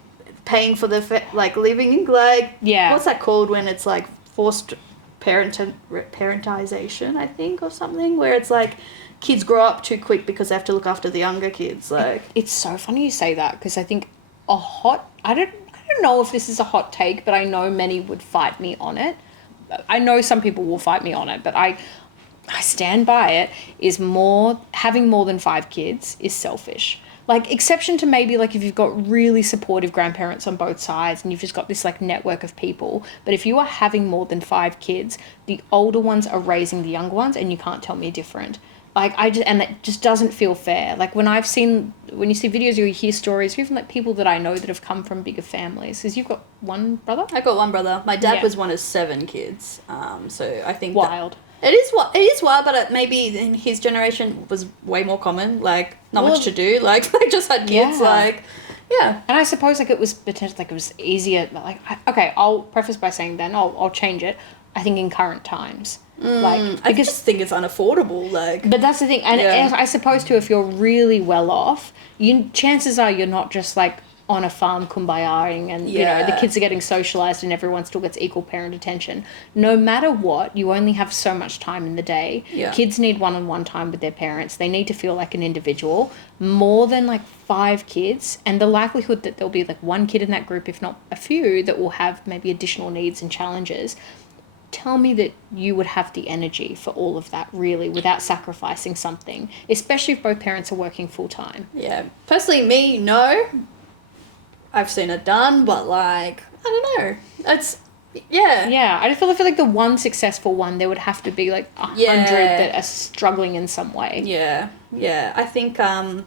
paying for the like living, like what's that called when it's like forced parentization, I think, or something, where it's like kids grow up too quick because they have to look after the younger kids. Like, it's so funny you say that, because I think I don't know if this is a hot take, but I know many would fight me on it. I know some people will fight me on it, but I stand by it, is having more than 5 kids is selfish. Like, exception to maybe, like, if you've got really supportive grandparents on both sides and you've just got this, like, network of people. But if you are having more than 5 kids, the older ones are raising the younger ones, and you can't tell me different. Like, and that just doesn't feel fair. Like, when you see videos or you hear stories, even, like, people that I know that have come from bigger families. Because you've got 1 brother? I got 1 brother. My dad was one of 7 kids. So I think... Wild. It is wild, but maybe in his generation was way more common. Like, not much to do. Like, they just had kids. Like, yeah. And I suppose, like, it was potentially, like, it was easier. Like, okay, I'll preface by saying then I'll change it. I think in current times. Like, I just think it's unaffordable. Like, but that's the thing. And I suppose, too, if you're really well off, chances are you're not just, like, on a farm kumbayaing and, you know, the kids are getting socialised and everyone still gets equal parent attention. No matter what, you only have so much time in the day. Yeah. Kids need one-on-one time with their parents. They need to feel like an individual. More than, like, 5 kids, and the likelihood that there'll be, like, 1 kid in that group, if not a few, that will have maybe additional needs and challenges. Tell me that you would have the energy for all of that, really, without sacrificing something, especially if both parents are working full-time. Yeah. Personally, me, no. I've seen it done, but, like, I don't know. It's, Yeah. Yeah, I feel like the one successful one, there would have to be like 100 that are struggling in some way. Yeah, yeah. I think, I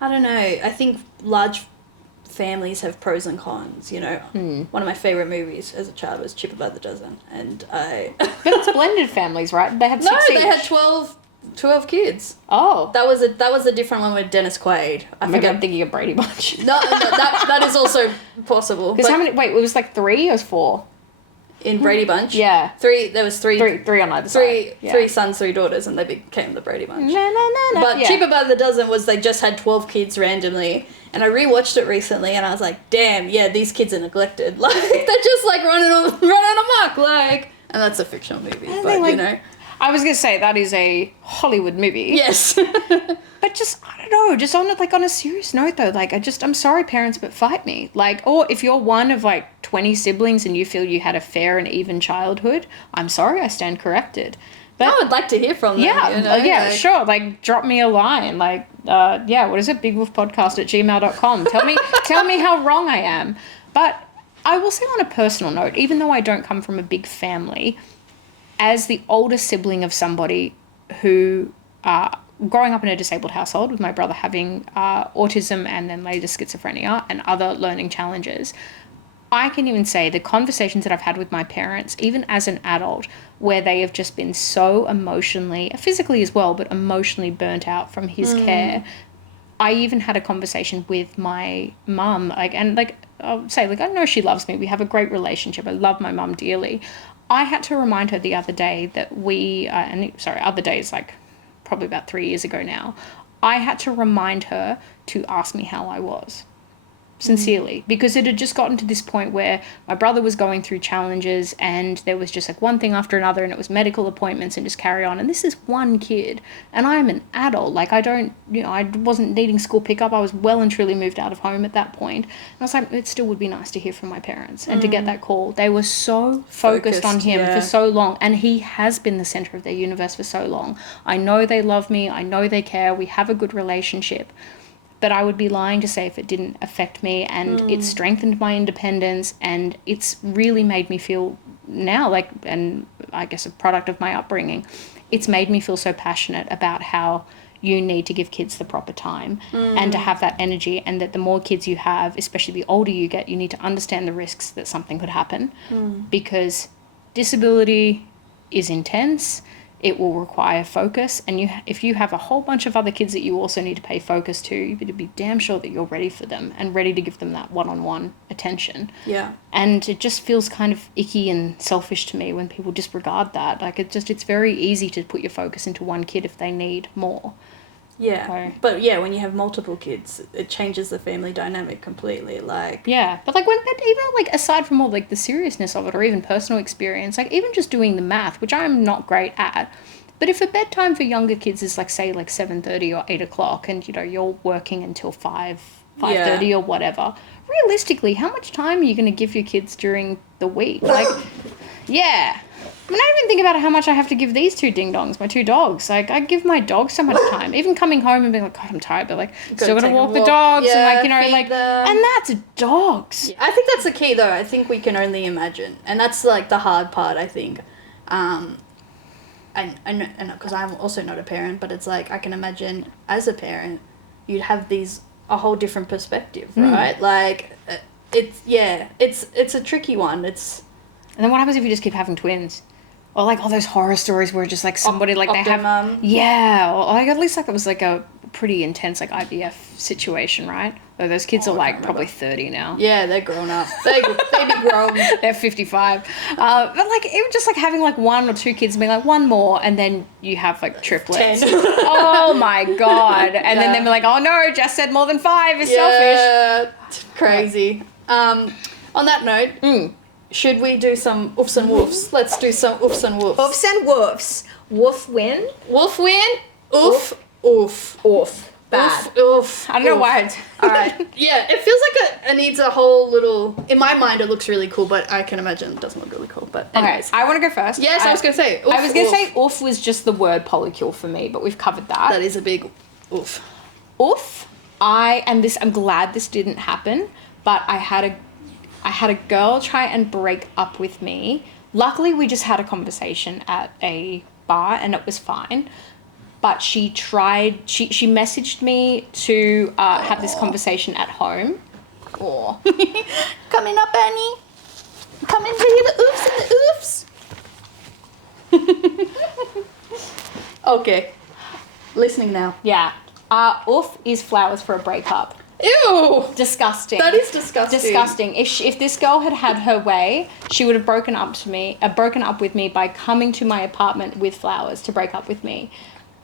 don't know, I think large families have pros and cons, you know. One of my favourite movies as a child was Chipper by the Dozen, and I... But it's blended families, right? They had 6 No, each. they had 12 kids. Oh. That was a different one with Dennis Quaid. Maybe I'm thinking of Brady Bunch. No, that is also possible. Because how many... Wait, it was like 3 or 4? In Brady Bunch? Yeah. 3, there was 3... Three on either side. Yeah. 3 sons, 3 daughters, and they became the Brady Bunch. No. But Cheaper by the Dozen was they just had 12 kids randomly. And I rewatched it recently and I was like, damn, yeah, these kids are neglected. Like, they're just like running amok, like... And that's a fictional movie, but like, you know. I was going to say that is a Hollywood movie. Yes. But just, I don't know, just on a serious note though, like I'm sorry parents, but fight me. Like, or if you're one of like 20 siblings and you feel you had a fair and even childhood, I'm sorry, I stand corrected. But I would like to hear from them. Yeah, you know, yeah, like... sure. Like, drop me a line. Like, what is it? bigwoofpodcast@gmail.com. Tell me how wrong I am. But I will say on a personal note, even though I don't come from a big family, as the older sibling of somebody who, growing up in a disabled household with my brother having autism and then later schizophrenia and other learning challenges, I can even say the conversations that I've had with my parents, even as an adult, where they have just been so emotionally, physically as well, but emotionally burnt out from his care. I even had a conversation with my mum, I'll say, I know she loves me. We have a great relationship. I love my mum dearly. I had to remind her the other day that other days, like probably about 3 years ago now, I had to remind her to ask me how I was. Sincerely, because it had just gotten to this point where my brother was going through challenges and there was just like one thing after another and it was medical appointments and just carry on. And this is one kid and I'm an adult. Like I wasn't needing school pickup. I was well and truly moved out of home at that point. And I was like, it still would be nice to hear from my parents and to get that call. They were so focused on him for so long and he has been the center of their universe for so long. I know they love me. I know they care. We have a good relationship. But I would be lying to say if it didn't affect me, and it strengthened my independence, and it's really made me feel now, and I guess a product of my upbringing, it's made me feel so passionate about how you need to give kids the proper time and to have that energy, and that the more kids you have, especially the older you get, you need to understand the risks that something could happen because disability is intense. It will require focus, and if you have a whole bunch of other kids that you also need to pay focus to, you better be damn sure that you're ready for them and ready to give them that one-on-one attention. Yeah. And it just feels kind of icky and selfish to me when people disregard that. Like it's very easy to put your focus into one kid if they need more. Yeah, so, but when you have multiple kids, it changes the family dynamic completely. Like but even aside from all the seriousness of it, or even personal experience, even just doing the math, which I'm not great at, but if a bedtime for younger kids is say 7:30 or 8 o'clock, and you're working until 5:30 or whatever, realistically, how much time are you going to give your kids during the week? I don't even think about how much I have to give these 2 ding-dongs, my 2 dogs. I give my dogs so much time. Even coming home and being like, God, I'm tired, but still got to walk the dogs and and that's dogs. Yeah. I think that's the key though. I think we can only imagine. And that's the hard part, I think. And because I'm also not a parent, but it's I can imagine as a parent, you'd have a whole different perspective, right? It's a tricky one. And then what happens if you just keep having twins? Or all those horror stories where just somebody they have... Yeah, or at least it was a pretty intense IVF situation, right? Though those kids are probably 30 now. Yeah, they're grown up. They be grown. They're 55. But even just having 1 or 2 kids and being one more, and then you have triplets. 10. Oh my God. And then they're like, oh no, Jess said more than 5 is selfish. Crazy. On that note... Should we do some oofs and woofs? Let's do some oofs and woofs. Oofs and woofs. Woof win. Woof win. Oof. Oof. Oof. Bad. Oof. Oof. I don't know why it's... Alright. Yeah, it feels it needs a whole little... In my mind, it looks really cool, but I can imagine it doesn't look really cool. But anyways. Okay, I want to go first. Yes, I was going to say oof. I was going to say oof was just the word polycule for me, but we've covered that. That is a big oof. Oof. I'm glad this didn't happen, but I had I had a girl try and break up with me. Luckily, we just had a conversation at a bar and it was fine. But she messaged me to have this conversation at home. Oh. Coming up, Annie. Coming to you, the oofs and the oofs. Okay. Listening now. Yeah. Oof is flowers for a breakup. Ew. Disgusting. That is disgusting. Disgusting. If this girl had had her way, she would have broken up with me by coming to my apartment with flowers to break up with me.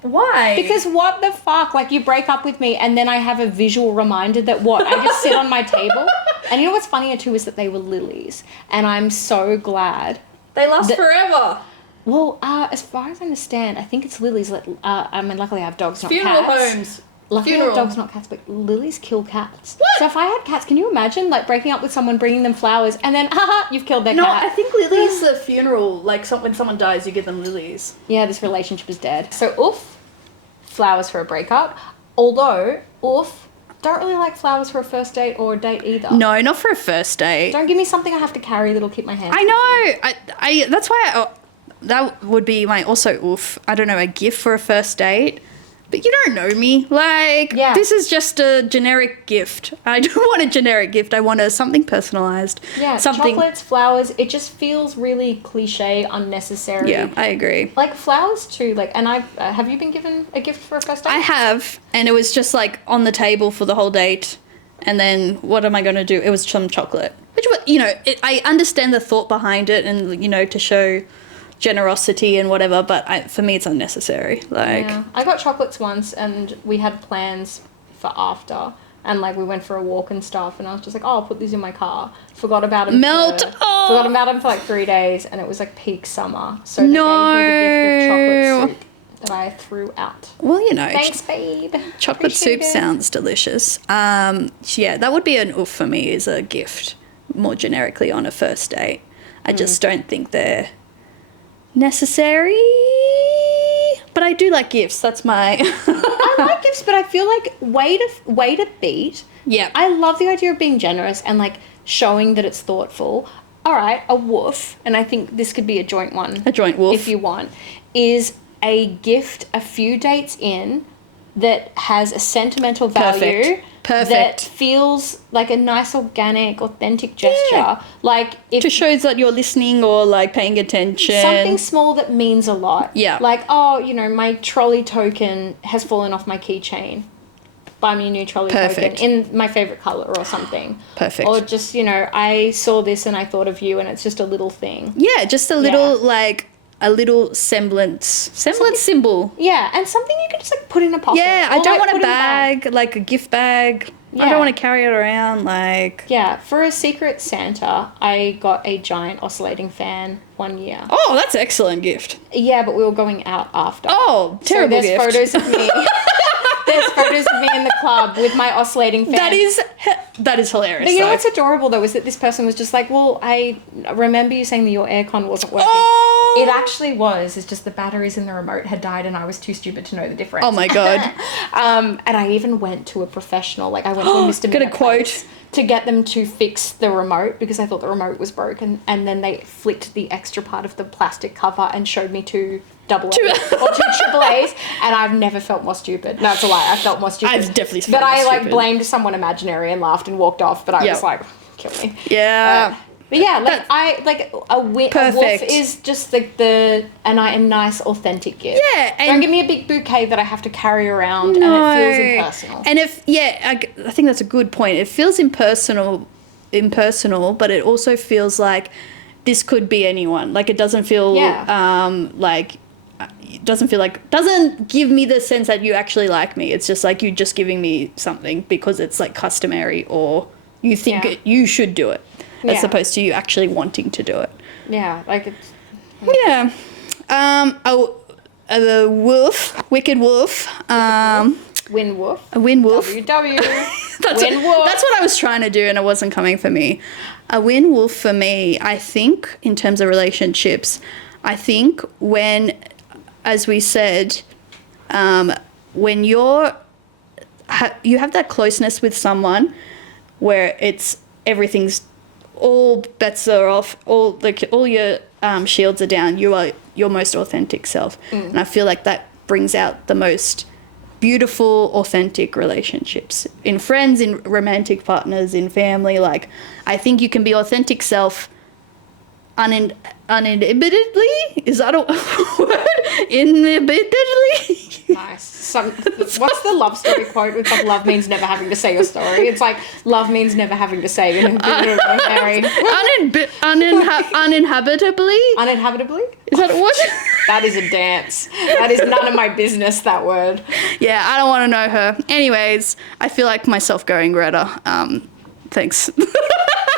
Why? Because what the fuck? Like, you break up with me and then I have a visual reminder that what? I just sit on my table. And you know what's funnier too is that they were lilies. And I'm so glad. They last forever. Well, as far as I understand, I think it's lilies. Luckily I have dogs, not Funeral cats. homes. Luckily I have dogs, not cats, but lilies kill cats. What? So if I had cats, can you imagine, like, breaking up with someone, bringing them flowers, and then, you've killed their cat? No, I think lilies are funeral. Like, when someone dies, you give them lilies. Yeah, this relationship is dead. So, oof, flowers for a breakup. Although, oof, don't really like flowers for a first date or a date either. No, not for a first date. Don't give me something I have to carry that'll keep my hand. I know. I that's why that would be my also oof. I don't know, a gift for a first date. But you don't know me. Like, This is just a generic gift. I don't want a generic gift. I want something personalised. Yeah, chocolates, flowers. It just feels really cliche, unnecessary. Yeah, I agree. Like, flowers too. Like, and have you been given a gift for a first date? I have. And it was just, like, on the table for the whole date. And then what am I going to do? It was some chocolate. Which, you know, I understand the thought behind it and, you know, to show generosity and whatever, but for me it's unnecessary. Like, yeah. I got chocolates once and we had plans for after, and like we went for a walk and stuff, and I was just like, oh, I'll put these in my car. Forgot about them. Forgot about them for like 3 days, and it was like peak summer, so they gave me the gift of chocolate soup that I threw out. Well, you know, thanks, babe. Chocolate soup sounds delicious. Yeah, that would be an oof for me, as a gift, more generically on a first date. I just don't think they're necessary, but I do like gifts. That's my I like gifts, but I feel like way to beat. Yeah, I love the idea of being generous and like showing that it's thoughtful. All right, a woof, and I think this could be a joint one. A joint woof, if you want, is a gift a few dates in that has a sentimental value. Perfect. That feels like a nice, organic, authentic gesture. Yeah. Like, if to shows that you're listening or like paying attention. Something small that means a lot. Yeah. Like, oh, you know, my trolley token has fallen off my keychain. Buy me a new trolley token in my favorite color or something. Perfect. Or just, you know, I saw this and I thought of you, and it's just a little thing. Yeah, just a little like. A little semblance symbol. Yeah, and something you can just like put in a pocket. Yeah, I don't want a bag, like a gift bag. Yeah. I don't want to carry it around, like... Yeah, for a Secret Santa, I got a giant oscillating fan one year. Oh, that's an excellent gift. Yeah, but we were going out after. Oh, terrible gift. So there's photos of me. There's photos of me in the club with my oscillating fan. That is hilarious. But you know what's adorable, though, is that this person was just like, well, I remember you saying that your aircon wasn't working. Oh! It actually was. It's just the batteries in the remote had died and I was too stupid to know the difference. Oh, my God. And I even went to a professional. Like, I went to a Mr. Get a quote. To get them to fix the remote because I thought the remote was broken. And then they flicked the extra part of the plastic cover and showed me two triple A's, and I've never felt more stupid. No, it's a lie. I felt more stupid. I've definitely felt But more I like stupid. blamed someone imaginary and laughed and walked off. But I was like, kill me. Yeah. But yeah, like a wolf is just like a nice, authentic gift. Yeah, and don't give me a big bouquet that I have to carry around and it feels impersonal. And I think that's a good point. It feels impersonal, but it also feels like this could be anyone. Like, it doesn't feel doesn't give me the sense that you actually like me. It's just like you just giving me something because it's like customary or you think you should do it as opposed to you actually wanting to do it. Yeah, like it's... Yeah. The wolf, wicked wolf. Win Woof. A win wolf. WW. Win wolf. That's what I was trying to do and it wasn't coming for me. A win wolf for me, I think, in terms of relationships, I think when, as we said, when you have that closeness with someone where everything's all bets are off, all your shields are down. You are your most authentic self. And I feel like that brings out the most beautiful, authentic relationships in friends, in romantic partners, in family. Like, I think you can be authentic self uninhibitedly. Is that a word? Inhibitedly? Nice. What's the love story quote with like, love means never having to say your story? It's like, love means never having to say uninhabitably? Uninhabitably? Is that a word? That is a dance. That is none of my business, that word. Yeah, I don't want to know her. Anyways, I feel like myself going redder. Thanks.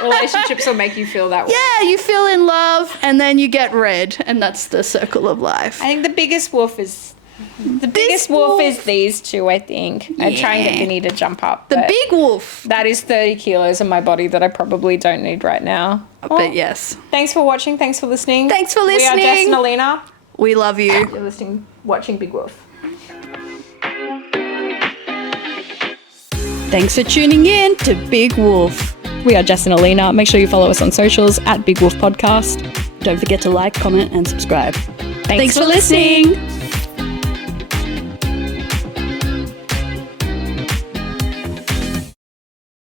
Relationships will make you feel that way. Yeah, you feel in love and then you get red, and that's the circle of life. I think the biggest wolf is these two, I think. I try and get Vinnie to jump up. The big wolf. That is 30 kilos in my body that I probably don't need right now. But yes. Thanks for watching. Thanks for listening. Thanks for listening. We are Jess and Alina. We love you. You're watching Big Woof. Thanks for tuning in to Big Woof. We are Jess and Alina. Make sure you follow us on socials at Big Woof Podcast. Don't forget to like, comment, and subscribe. Thanks for listening.